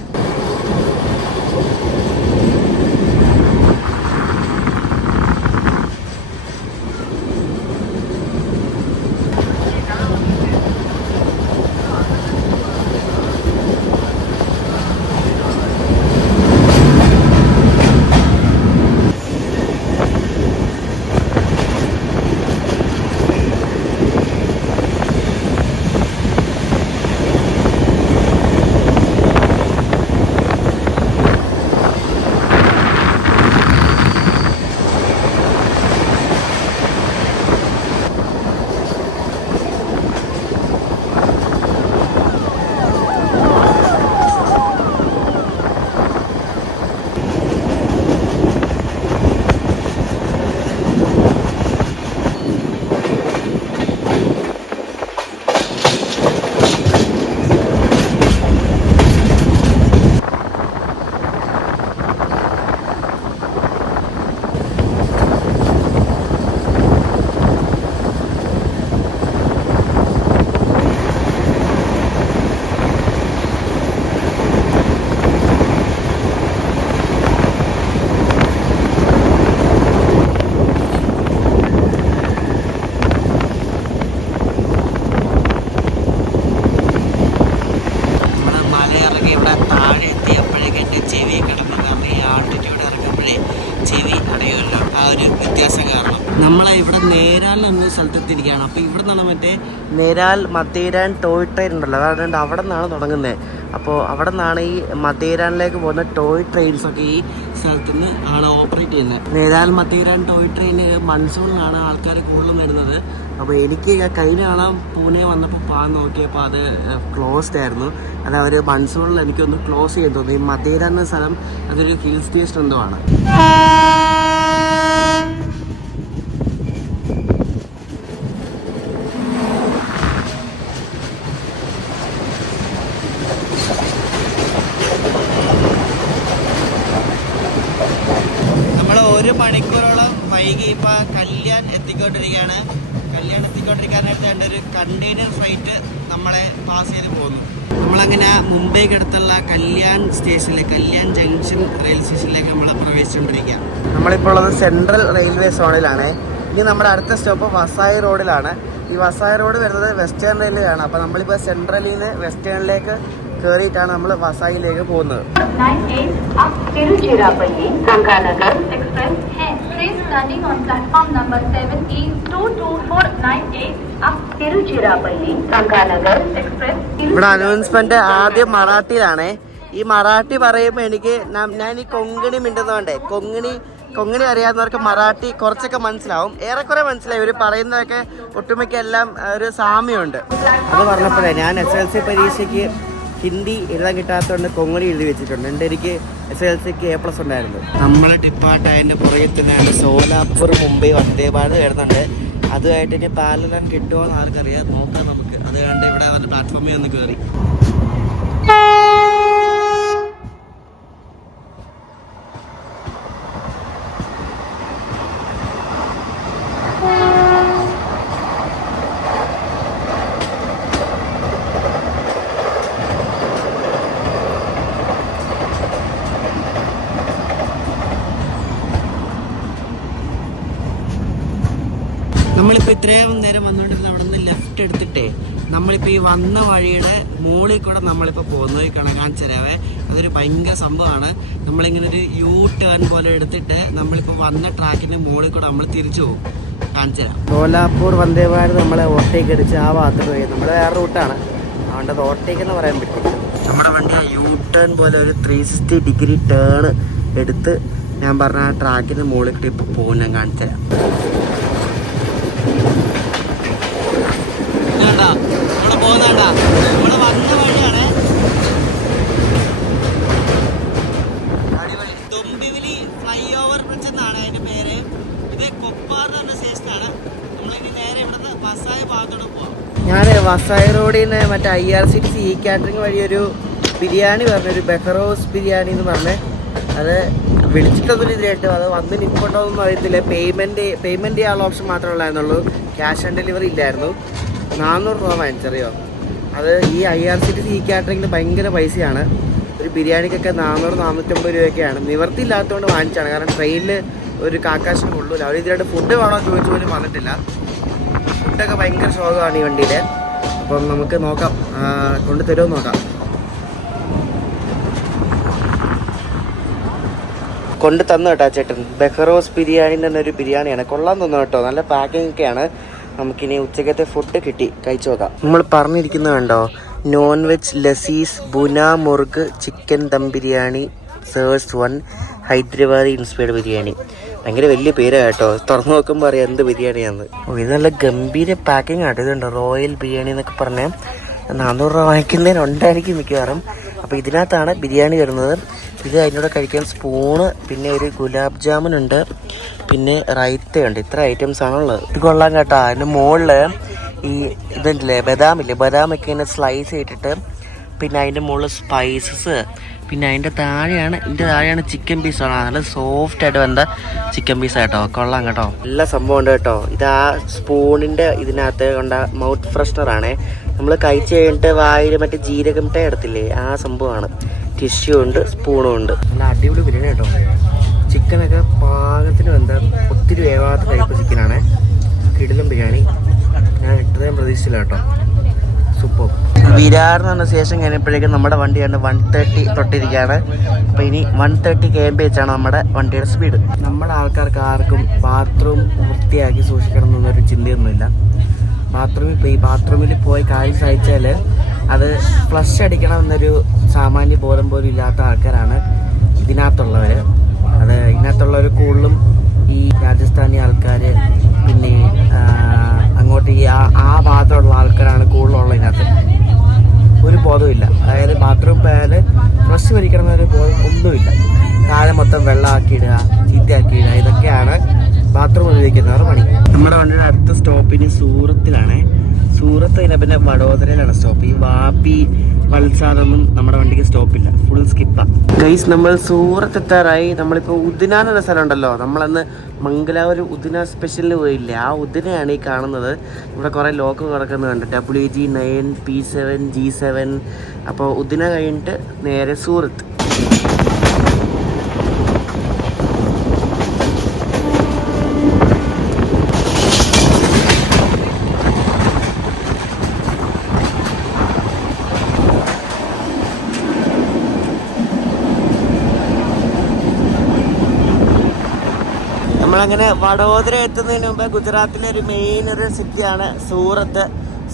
നമ്മളെ ഇവിടെ നേരാൽ എന്ന സ്ഥലത്തെത്തിയിരിക്കുകയാണ്. അപ്പോൾ ഇവിടെ നിന്നാണ് മറ്റേ നേരാൽ മത്തേരാൻ ടോയ് ട്രെയിൻ ഉണ്ടല്ലോ, അതുകൊണ്ട് അവിടെ നിന്നാണ് തുടങ്ങുന്നത്. അപ്പോൾ അവിടെ നിന്നാണ് ഈ മത്തേരാനിലേക്ക് പോകുന്ന ടോയ് ട്രെയിൻസൊക്കെ ഈ സ്ഥലത്ത് നിന്ന് ആണ് ഓപ്പറേറ്റ് ചെയ്യുന്നത്. നേരാൽ മത്തേരാൻ ടോയ് ട്രെയിൻ മൺസൂണിലാണ് ആൾക്കാർ കൂടുതലും വരുന്നത്. അപ്പോൾ എനിക്ക് കഴിഞ്ഞ കാണാൻ പൂനെ വന്നപ്പോൾ പോകാൻ നോക്കിയപ്പോൾ അത് ക്ലോസ്ഡ് ആയിരുന്നു. അത് അവർ മൺസൂണിൽ എനിക്കൊന്ന് ക്ലോസ് ചെയ്ത് തോന്നി. ഈ മത്തേരാൻ എന്ന സ്ഥലം അതൊരു ഹിൽ സ്റ്റേഷൻ എന്തോ ആണ്. ഒരു മണിക്കൂറോളം വൈകി ഇപ്പോൾ കല്യാൺ എത്തിക്കൊണ്ടിരിക്കുകയാണ്. കല്യാൺ എത്തിക്കൊണ്ടിരിക്കാനായിട്ട് എൻ്റെ ഒരു കണ്ടെയ്നർ ഫ്ലൈറ്റ് നമ്മളെ പാസ് ചെയ്ത് പോകുന്നു. നമ്മളങ്ങനെ മുംബൈക്ക് അടുത്തുള്ള കല്യാൺ സ്റ്റേഷനിൽ കല്യാൺ ജംഗ്ഷൻ റെയിൽ സ്റ്റേഷനിലേക്ക് നമ്മൾ പ്രവേശിച്ചുകൊണ്ടിരിക്കുക. നമ്മളിപ്പോൾ ഉള്ളത് സെൻട്രൽ റെയിൽവേ സോണിലാണ്. ഇനി നമ്മുടെ അടുത്ത സ്റ്റോപ്പ് വസായി റോഡിലാണ്. ഈ വസായി റോഡ് വരുന്നത് വെസ്റ്റേൺ റെയിൽവേയാണ്. അപ്പോൾ നമ്മളിപ്പോൾ സെൻട്രലിൽ നിന്ന് വെസ്റ്റേണിലേക്ക് കയറിയിട്ടാണ് നമ്മൾ വസായിലേക്ക് പോകുന്നത്. ഇവിടെ അനൗൺസ്മെന്റ് ആദ്യം മറാഠിയിലാണ്. ഈ മറാഠി പറയുമ്പോൾ എനിക്ക് ഞാൻ ഈ കൊങ്ങിണി മിണ്ടുന്നതുകൊണ്ടേ കൊങ്ങിണി അറിയാവുന്നവർക്ക് മറാഠി കുറച്ചൊക്കെ മനസ്സിലാവും. ഏറെക്കുറെ മനസ്സിലായി. ഇവർ പറയുന്നതൊക്കെ ഒട്ടുമിക്ക എല്ലാം ഒരു സാമ്യമുണ്ട്. അത് പറഞ്ഞപ്പോഴേ ഞാൻ SLC പരീക്ഷയ്ക്ക് ഹിന്ദി എഴുതാൻ കിട്ടാത്തതുകൊണ്ട് കൊങ്ങണി എഴുതി വെച്ചിട്ടുണ്ട്. എൻ്റെ എനിക്ക് SSLCക്ക് A+ ഉണ്ടായിരുന്നു. നമ്മളെ ഡിപ്പാർട്ടായതിൻ്റെ പുറകിൽ തന്നെയാണ് സോലാപൂർ മുംബൈ വന്ദേ ഭാരത് വരുന്നുണ്ട്. അതുമായിട്ട് ഇനി പാലലാൻ കിട്ടുമോ എന്ന് ആർക്കറിയാം, നോക്കാം നമുക്ക്. അത് കണ്ട് ഇവിടെ വന്ന് പ്ലാറ്റ്ഫോമിൽ ഒന്ന് കയറി. നമ്മളിപ്പോൾ ഇത്രയും നേരം വന്നുകൊണ്ടിരുന്ന അവിടെ നിന്ന് ലെഫ്റ്റ് എടുത്തിട്ടേ നമ്മളിപ്പോൾ ഈ വന്ന വഴിയുടെ മുകളിൽ കൂടെ നമ്മളിപ്പോൾ പോകുന്നത് കാണിച്ചു തരാവേ. അതൊരു ഭയങ്കര സംഭവമാണ്. നമ്മളിങ്ങനെ ഒരു ടേൺ പോലെ എടുത്തിട്ട് നമ്മളിപ്പോൾ വന്ന ട്രാക്കിൻ്റെ മുകളിൽ കൂടെ നമ്മൾ തിരിച്ചു പോകും. കാണിച്ചു തരാം. സോലാപൂർ വന്ദേ ഭാരത് നമ്മളെ ഓവർടേക്ക് അടിച്ച് ആ ഭാഗത്ത് പോയി. നമ്മുടെ വേറെ റൂട്ടാണ്, അതുകൊണ്ട് അത് ഓവർടേക്ക് എന്ന് പറയാൻ പറ്റില്ല. നമ്മുടെ വണ്ടി ടേൺ പോലെ ഒരു 360 ഡിഗ്രി ടേൺ എടുത്ത് ഞാൻ പറഞ്ഞ ആ ട്രാക്കിൻ്റെ മുകളിൽ കൂടി ഇപ്പോൾ പോകും. ഞാൻ കാണിച്ചു തരാം. ഇവിടെ പോകുന്നേണ്ട, ഇവിടെ വന്ന വഴിയാണ്. തൊമ്പിവിലി ഫ്ലൈ ഓവർ ബ്രിഡ്ജ് എന്നാണ് അതിൻ്റെ പേര്. ഇത് കൊപ്പാർ എന്ന് പറഞ്ഞ സ്റ്റേഷനാണ്. നമ്മളിനി നേരെ ഇവിടുന്ന് വസായി ഭാഗത്തോട്ട് പോവാം. ഞാൻ വസായി റോഡിൽ നിന്ന് മറ്റേ IRCTC കാറ്ററിംഗ് വഴി ഒരു ബിരിയാണി പറഞ്ഞൊരു ബെഹറോസ് ബിരിയാണി എന്ന് പറഞ്ഞ് അത് വിളിച്ചിട്ടൊന്നും ഇതിലായിട്ട് അത് വന്ന് നിൽപ്പുണ്ടോയെന്നൊന്നും അറിയത്തില്ല. പേയ്മെൻറ്റ് ചെയ്യാനുള്ള ഓപ്ഷൻ മാത്രമേ ഉള്ളായിരുന്നുള്ളൂ. ക്യാഷ് ഓൺ ഡെലിവറി ഇല്ലായിരുന്നു. 400 രൂപ വാങ്ങിച്ചറിയോ. അത് ഈ IRCTC കാറ്ററിങ്ങിന് ഭയങ്കര പൈസയാണ്. ഒരു ബിരിയാണിക്കൊക്കെ 400-450 രൂപയൊക്കെയാണ്. നിവർത്തിയില്ലാത്തതുകൊണ്ട് വാങ്ങിച്ചാണ്. കാരണം ട്രെയിനിൽ ഒരു കാക്കാശിന് കൊള്ളൂല. അവർ ഇതിലായിട്ട് ഫുഡ് വേണോ ചോദിച്ചു പോലും വന്നിട്ടില്ല. ഫുഡൊക്കെ ഭയങ്കര ശോകമാണ് ഈ വണ്ടിയിൽ. അപ്പം നമുക്ക് നോക്കാം, കൊണ്ട് തരുമോ നോക്കാം. കൊണ്ട് തന്നു കേട്ടോ ചേട്ടൻ. ബെഹറോസ് ബിരിയാണി എന്നൊരു ബിരിയാണിയാണ്. കൊള്ളാൻ തോന്നുന്നു കേട്ടോ. നല്ല പാക്കിംഗ് ഒക്കെയാണ്. നമുക്കിനി ഉച്ചക്കത്തെ ഫുഡ് കിട്ടി, കഴിച്ചു നോക്കാം. നമ്മൾ പറഞ്ഞിരിക്കുന്നത് കണ്ടോ, non veg Lazeez Bhuna Murgh chicken dum biryani serves 1 Hyderabadi inspired biryani. ഭയങ്കര വലിയ പേരാണ് കേട്ടോ. തുറന്നു നോക്കുമ്പോൾ അറിയാം എന്ത് ബിരിയാണിയാന്ന്. ഇത് നല്ല ഗംഭീര പാക്കിംഗ് ആട്ടോ. ഇതുണ്ട് റോയൽ ബിരിയാണി എന്നൊക്കെ പറഞ്ഞാൽ 400 രൂപ വാങ്ങിക്കുന്നതിനുണ്ടായിരിക്കും മിക്കവാറും. അപ്പോൾ ഇതിനകത്താണ് ബിരിയാണി വരുന്നത്. ഇത് അതിനോട് കഴിക്കാൻ സ്പൂണ്, പിന്നെ ഒരു ഗുലാബ് ജാമുൻ ഉണ്ട്, പിന്നെ റൈത്തയുണ്ട്. ഇത്ര ഐറ്റംസ് ആണുള്ളത്. ഇത് കൊള്ളാൻ കേട്ടോ. അതിൻ്റെ മുകളിൽ ഈ ഇതുണ്ടല്ലേ ബദാമില്ലേ, ബദാമൊക്കെ ഇങ്ങനെ സ്ലൈസ് ചെയ്തിട്ട്, പിന്നെ അതിൻ്റെ മുകളിൽ സ്പൈസസ്, പിന്നെ അതിൻ്റെ താഴെയാണ് ചിക്കൻ പീസാണ്. നല്ല സോഫ്റ്റ് ആയിട്ട് വന്ന ചിക്കൻ പീസ് കേട്ടോ. കൊള്ളാം കേട്ടോ. നല്ല സംഭവം ഉണ്ട് കേട്ടോ. ഇത് ആ സ്പൂണിൻ്റെ ഇതിനകത്ത് കൊണ്ട മൗത്ത് ഫ്രഷ്നറാണേ. നമ്മൾ കഴിച്ച് കഴിഞ്ഞിട്ട് വായിൽ മറ്റേ ജീരകം മിഠായി എടുത്തില്ലേ, ആ സംഭവമാണ്. ടിഷ്യൂ ഉണ്ട്, സ്പൂണും ഉണ്ട്. നല്ല അടിപൊളി ബിരിയാണി കേട്ടോ. ചിക്കനൊക്കെ പാകത്തിന് എന്താ ഒത്തിരി വേവാത്ത ടൈപ്പ് ചിക്കനാണ്. കിടിലം ബിരിയാണി. ഞാൻ ഇത്രയും പ്രതീക്ഷിച്ചില്ല കേട്ടോ. സൂപ്പർ. വിരാറിന് വന്ന ശേഷം കഴിഞ്ഞപ്പോഴേക്കും നമ്മുടെ വണ്ടിയാണ് 130 തൊട്ടിരിക്കുകയാണ്. അപ്പോൾ ഇനി 130 kmph ആണ് നമ്മുടെ വണ്ടിയുടെ സ്പീഡ്. നമ്മുടെ ആൾക്കാർക്ക് ആർക്കും ബാത്റൂം വൃത്തിയാക്കി സൂക്ഷിക്കണം എന്നൊരു ചിന്തയൊന്നുമില്ല. ബാത്റൂമിൽ പോയി കാര്യം സഹിച്ചാൽ അത് ഫ്ലഷ് അടിക്കണം എന്നൊരു സാമാന്യ ബോധം പോലും ഇല്ലാത്ത ആൾക്കാരാണ് ഇതിനകത്തുള്ളവർ. അത് ഇതിനകത്തുള്ളവർ കൂടുതലും ഈ രാജസ്ഥാനി ആൾക്കാർ, പിന്നെ അങ്ങോട്ട് ഈ ആ ഭാഗത്തുള്ള ആൾക്കാരാണ് കൂടുതലുള്ളത്. ഇതിനകത്ത് ഒരു ബോധമില്ല. അതായത് ബാത്റൂം പോയാൽ ഫ്ലഷ് വലിക്കണം എന്നൊരു ബോധം ഒന്നുമില്ല. താഴെ മൊത്തം വെള്ളമാക്കി ഇടുക, ചീത്തയാക്കി ഇടുക, ഇതൊക്കെയാണ് ബാത്റൂം ഉപയോഗിക്കുന്നവർ പണി. നമ്മുടെ വണ്ടിയുടെ അടുത്ത സ്റ്റോപ്പിന് സൂറത്തിലാണ്. സൂറത്ത് കഴിഞ്ഞാൽ പിന്നെ വഡോദരയിലാണ് സ്റ്റോപ്പ്. ഈ വാപ്പി വത്സാദൊന്നും നമ്മുടെ വണ്ടിക്ക് സ്റ്റോപ്പില്ല, ഫുൾ സ്കിപ്പാണ്. ഗൈസ്, നമ്മൾ സൂറത്ത് എത്താറായി. നമ്മളിപ്പോൾ ഉദിന എന്ന സ്ഥലം ഉണ്ടല്ലോ, നമ്മളന്ന് മംഗലാപുരം ഉദിന സ്പെഷ്യലിന് പോയില്ലേ, ആ ഉദിനയാണ് ഈ കാണുന്നത്. ഇവിടെ കുറേ ലോക്ക് കിടക്കുന്നുണ്ട്, WG9 P7 G7. അപ്പോൾ ഉദിന കഴിഞ്ഞിട്ട് നേരെ സൂറത്ത്. നമ്മളങ്ങനെ വഡോദര എത്തുന്നതിന് മുമ്പ് ഗുജറാത്തിലെ ഒരു മെയിൻ ഒരു സിറ്റിയാണ് സൂറത്ത്.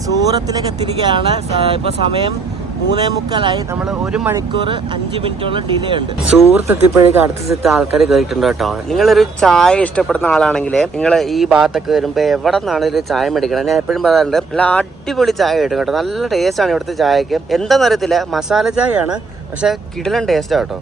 സൂറത്തിലേക്ക് എത്തിയിരിക്കുകയാണ്. ഇപ്പോൾ സമയം 3:45 നമ്മൾ 1 മണിക്കൂർ 5 മിനിറ്റോളം ഡിലേ ഉണ്ട്. സൂറത്തെത്തിയപ്പോഴേക്കും അടുത്ത സെറ്റ് ആൾക്കാർ കയറിയിട്ടുണ്ട് കേട്ടോ. നിങ്ങളൊരു ചായ ഇഷ്ടപ്പെടുന്ന ആളാണെങ്കിൽ നിങ്ങൾ ഈ ഭാഗത്തൊക്കെ വരുമ്പോൾ എവിടെ നിന്നാണെങ്കിലും ചായ മേടിക്കണം. ഞാൻ എപ്പോഴും പറയാറുണ്ട്, നല്ല അടിപൊളി ചായ കിട്ടും കേട്ടോ. നല്ല ടേസ്റ്റാണ് ഇവിടുത്തെ ചായക്ക്. എന്താണെന്ന് അറിയത്തില്ല, മസാല ചായയാണ്, പക്ഷെ കിടിലൻ ടേസ്റ്റാണ് കേട്ടോ.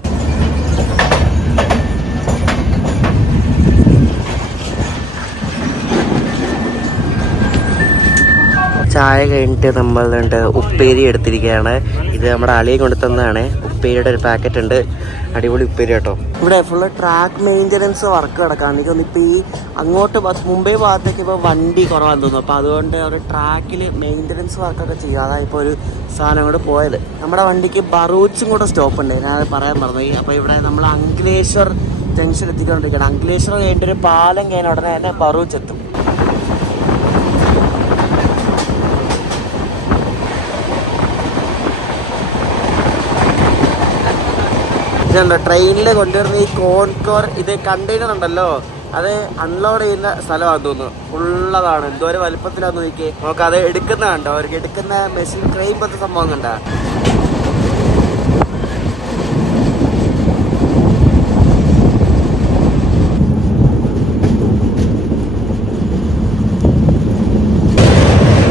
ചായ കഴിഞ്ഞിട്ട് നമ്മളുണ്ട് ഉപ്പേരി എടുത്തിരിക്കുകയാണ്. ഇത് നമ്മുടെ അളിയെ കൊണ്ടു തന്നതാണ്. ഉപ്പേരിയുടെ ഒരു പാക്കറ്റ് ഉണ്ട്, അടിപൊളി ഉപ്പേരി കേട്ടോ. ഇവിടെ ഫുള്ള് ട്രാക്ക് മെയിൻ്റനൻസ് വർക്ക് കിടക്കാണ്. എനിക്ക് തോന്നുന്നു ഇപ്പോൾ ഈ അങ്ങോട്ട് മുംബൈ ഭാഗത്തേക്ക് ഇപ്പോൾ വണ്ടി കുറവാന്ന് തോന്നുന്നു. അപ്പോൾ അതുകൊണ്ട് അവർ ട്രാക്കിൽ മെയിൻ്റനൻസ് വർക്കൊക്കെ ചെയ്യും. അതാണ് ഇപ്പോൾ ഒരു സാധനം കൂടെ പോയത്. നമ്മുടെ വണ്ടിക്ക് ബറൂച്ചും കൂടെ സ്റ്റോപ്പ് ഉണ്ട്, ഞാൻ പറയാൻ മറന്നുപോയി. അപ്പോൾ ഇവിടെ നമ്മൾ അങ്കിലേശ്വർ ജംഗ്ഷൻ എത്തിക്കൊണ്ടിരിക്കുകയാണ്. അങ്കിലേശ്വർ കഴിഞ്ഞിട്ട് ഒരു പാലം കഴിഞ്ഞ ഉടനെ തന്നെ ബറൂച്ച് എത്തും. ട്രെയിനിൽ കൊണ്ടുവരുന്ന ഈ കോൺകോർ ഇത് കണ്ടെയ്നർ ഉണ്ടല്ലോ, അത് അൺലോഡ് ചെയ്യുന്ന സ്ഥലമാണെന്ന് തോന്നുന്നു. ഫുള്ളതാണ്, എന്തോരം വലുപ്പത്തിലാന്ന് നോക്കി. നമുക്ക് അത് എടുക്കുന്ന കണ്ടോ, അവർക്ക് എടുക്കുന്ന മെഷീൻ ക്രെയിൻ പോലത്തെ സംഭവം കണ്ട.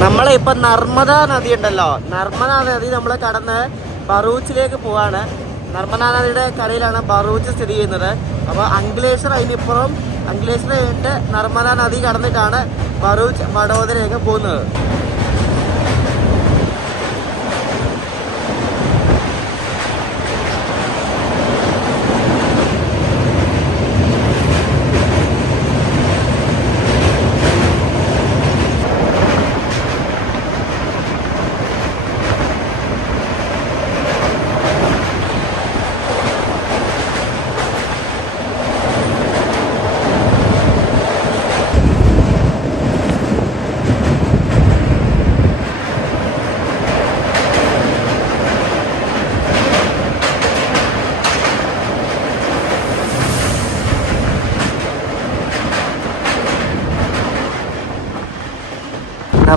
നമ്മളിപ്പൊ നർമ്മദ നദി ഉണ്ടല്ലോ, നർമ്മദ നദി നമ്മൾ കടന്ന് ബറൂച്ചിലേക്ക് പോവാണ്. നർമ്മദാ നദിയുടെ കരയിലാണ് ബറൂച്ച് സ്ഥിതി ചെയ്യുന്നത്. അപ്പോൾ അങ്കിലേശ്വർ അതിനിപ്പുറം, അങ്കിലേശ്വർ കഴിഞ്ഞിട്ട് നർമ്മദാ നദി കടന്നിട്ടാണ് ബറൂച്ച് വഡോദരയൊക്കെ പോകുന്നത്.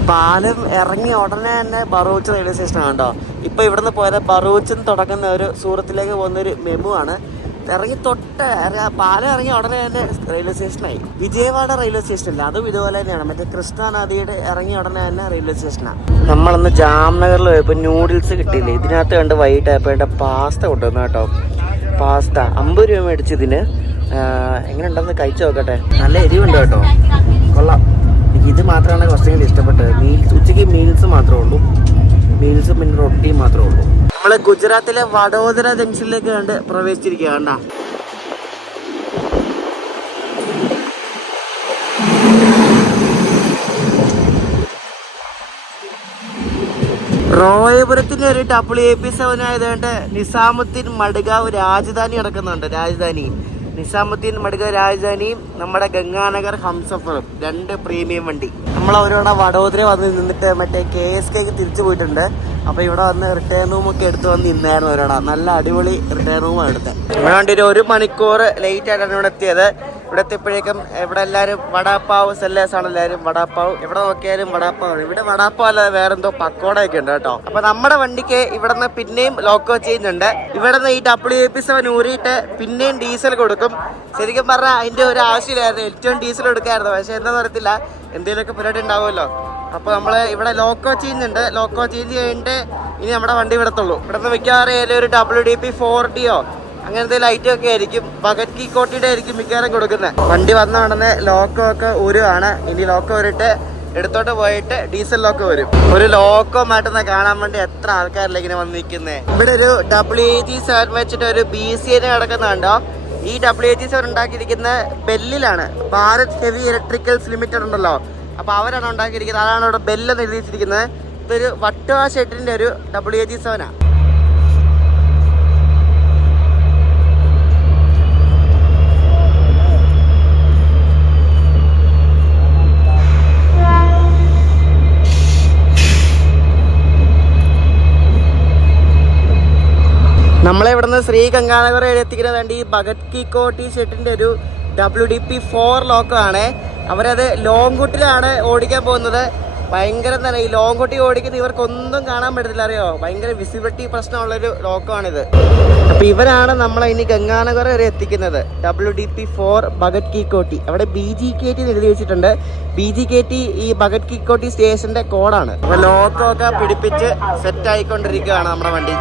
പാലം ഇറങ്ങി ഉടനെ തന്നെ ബറൂച്ച് റെയിൽവേ സ്റ്റേഷൻ ആണ് കേട്ടോ. ഇപ്പൊ ഇവിടുന്ന് പോയത് ബറൂച്ചിൽ തുടങ്ങുന്ന ഒരു സൂറത്തിലേക്ക് പോകുന്ന ഒരു മെമു ആണ്. ഇറങ്ങി പാലം ഇറങ്ങി ഉടനെ തന്നെ റെയിൽവേ സ്റ്റേഷനായി. വിജയവാഡ റെയിൽവേ സ്റ്റേഷനില്ല, അതും ഇതുപോലെ തന്നെയാണ്. മറ്റേ കൃഷ്ണ നദിയുടെ ഇറങ്ങി ഉടനെ തന്നെ റെയിൽവേ സ്റ്റേഷനാണ്. നമ്മളന്ന് ജാംനഗറിൽ പോയപ്പോൾ ന്യൂഡിൽസ് കിട്ടിയില്ലേ, ഇതിനകത്ത് കണ്ട് വൈകിട്ടായപ്പോൾ പാസ്ത കൊണ്ടുവന്നു കേട്ടോ. പാസ്ത 50 രൂപ മേടിച്ച് ഇതിന്. എങ്ങനെ ഉണ്ടെന്ന് കഴിച്ചു നോക്കട്ടെ. നല്ല എരിവുണ്ട് കേട്ടോ, കൊള്ളാം. ഇത് മാത്രമാണ് കുറച്ചെങ്കിലും ഇഷ്ടപ്പെട്ടത്. ഉച്ചയ്ക്ക് മീൽസ് മാത്രമേ ഉള്ളൂ, മീൽസും പിന്നെ റൊട്ടിയും മാത്രമേ ഉള്ളൂ. നമ്മള് ഗുജറാത്തിലെ വഡോദര ജംഗ്ഷനിലേക്ക് കണ്ട് പ്രവേശിച്ചിരിക്കുക. കണ്ടാ റോയപുരത്തിന്റെ ഒരു WAP7 ആയതുകൊണ്ട് നിസാമുദ്ദീൻ മഡ്ഗാവ് രാജധാനി കിടക്കുന്നുണ്ട്. രാജധാനി നിസാമുദ്ദീൻ മഡ്ഗാവ് രാജധാനിയും നമ്മുടെ ഗംഗാനഗർ ഹംസഫറും 2 പ്രീമിയം വണ്ടി. നമ്മളവരോടെ വഡോദര വന്ന് നിന്നിട്ട് മറ്റേ KSKക്ക് തിരിച്ചു പോയിട്ടുണ്ട്. അപ്പോൾ ഇവിടെ വന്ന് റിട്ടേൺ റൂമൊക്കെ എടുത്ത് വന്ന് നിന്നായിരുന്നു അവരോടാ. നല്ല അടിപൊളി റിട്ടേൺ റൂമാണ് എടുത്തത്. ഇവിടെ വേണ്ടി ഒരു 1 മണിക്കൂർ ലേറ്റ് ആയിട്ടാണ് ഇവിടെ എത്തിയത്. ഇവിടെ എത്തിയപ്പോഴേക്കും ഇവിടെ എല്ലാവരും വടാപ്പാവ് സെല്ലേഴ്സാണ്. എല്ലാവരും വടാപ്പാവ്, എവിടെ നോക്കിയാലും വടാപ്പാവ്. ഇവിടെ വടാപ്പാവ് അല്ലാതെ വേറെന്തോ പക്കോടയൊക്കെ ഉണ്ട് കേട്ടോ. അപ്പൊ നമ്മുടെ വണ്ടിക്ക് ഇവിടെ നിന്ന് പിന്നെയും ലോക്കോ ചേഞ്ച് ഉണ്ട്. ഇവിടെ നിന്ന് ഈ WAP7 ഊരിയിട്ട് പിന്നെയും ഡീസൽ കൊടുക്കും. ശരിക്കും പറഞ്ഞാൽ അതിന്റെ ഒരു ആവശ്യമില്ലായിരുന്നു, ഏറ്റവും ഡീസൽ കൊടുക്കായിരുന്നു. പക്ഷെ എന്താ പറയത്തില്ല, എന്തെങ്കിലുമൊക്കെ പരിപാടി ഉണ്ടാവുമല്ലോ. അപ്പോൾ നമ്മൾ ഇവിടെ ലോക്കോ ചേഞ്ച് ഉണ്ട്. ലോക്കോ ചേഞ്ച് കഴിഞ്ഞിട്ട് ഇനി നമ്മുടെ വണ്ടി വിടത്തുള്ളൂ. ഇവിടെ നിന്ന് മിക്കവാറും ഒരു WDP4Dയോ അങ്ങനത്തെ ലൈറ്റ് ഒക്കെ ആയിരിക്കും. ഭഗത് കി കോട്ടിയുടെ ആയിരിക്കും മിക്കവാറും കൊടുക്കുന്നത്. വണ്ടി വന്ന ഉടനെ ലോക്കോ ഒക്കെ ഊരുവാണ്. ഇനി ലോക്കോ ഊരിട്ട് എടുത്തോട്ട് പോയിട്ട് ഡീസൽ ലോക്കോ വരും. ഒരു ലോക്കോ മാറ്റുന്ന കാണാൻ വേണ്ടി എത്ര ആൾക്കാരില്ല ഇങ്ങനെ വന്ന് നിൽക്കുന്നത്. ഇവിടെ ഒരു WAG7 വെച്ചിട്ട് ഒരു BCN കിടക്കുന്നുണ്ടോ. ഈ WAG7 ഉണ്ടാക്കിയിരിക്കുന്ന ബെല്ലിലാണ്. ഭാരത് ഹെവി ഇലക്ട്രിക്കൽസ് ലിമിറ്റഡ് ഉണ്ടല്ലോ, അപ്പോൾ അവരാണ് ഉണ്ടാക്കിയിരിക്കുന്നത്. അതാണ് ഇവിടെ ബെല്ലെന്ന് എഴുതിയിരിക്കുന്നത്. ഇതൊരു വട്ടുവ ഷെഡിൻ്റെ ഒരു WAG7 ആണ്. നമ്മളെ ഇവിടുന്ന് ശ്രീ ഗംഗാനഗർ എത്തിക്കുന്നത് വേണ്ടി ഈ ഭഗത് കി കോട്ടി ഷെഡിൻ്റെ ഒരു WDP4 ലോക്കോ ആണ്. അവരത് ലോങ് റൂട്ടിലാണ് ഓടിക്കാൻ പോകുന്നത്. ഭയങ്കര തന്നെ ഈ ലോങ്ങോട്ടി ഓടിക്കുന്ന ഇവർക്കൊന്നും കാണാൻ പറ്റത്തില്ല, അറിയോ? ഭയങ്കര വിസിബിലിറ്റി പ്രശ്നമുള്ളൊരു ലോക്കമാണിത്. അപ്പൊ ഇവരാണ് നമ്മളെ ഇനി ഗംഗാനഗർ വരെ എത്തിക്കുന്നത്. WDP4 ഭഗത് കി കോട്ടി. അവിടെ BGKT എഴുതി വെച്ചിട്ടുണ്ട്. BGKT ഈ ഭഗത് കി കോട്ടി സ്റ്റേഷന്റെ കോഡാണ്. അപ്പൊ ലോക്കമൊക്കെ പിടിപ്പിച്ച് സെറ്റ് ആയിക്കൊണ്ടിരിക്കുകയാണ് നമ്മുടെ വണ്ടി.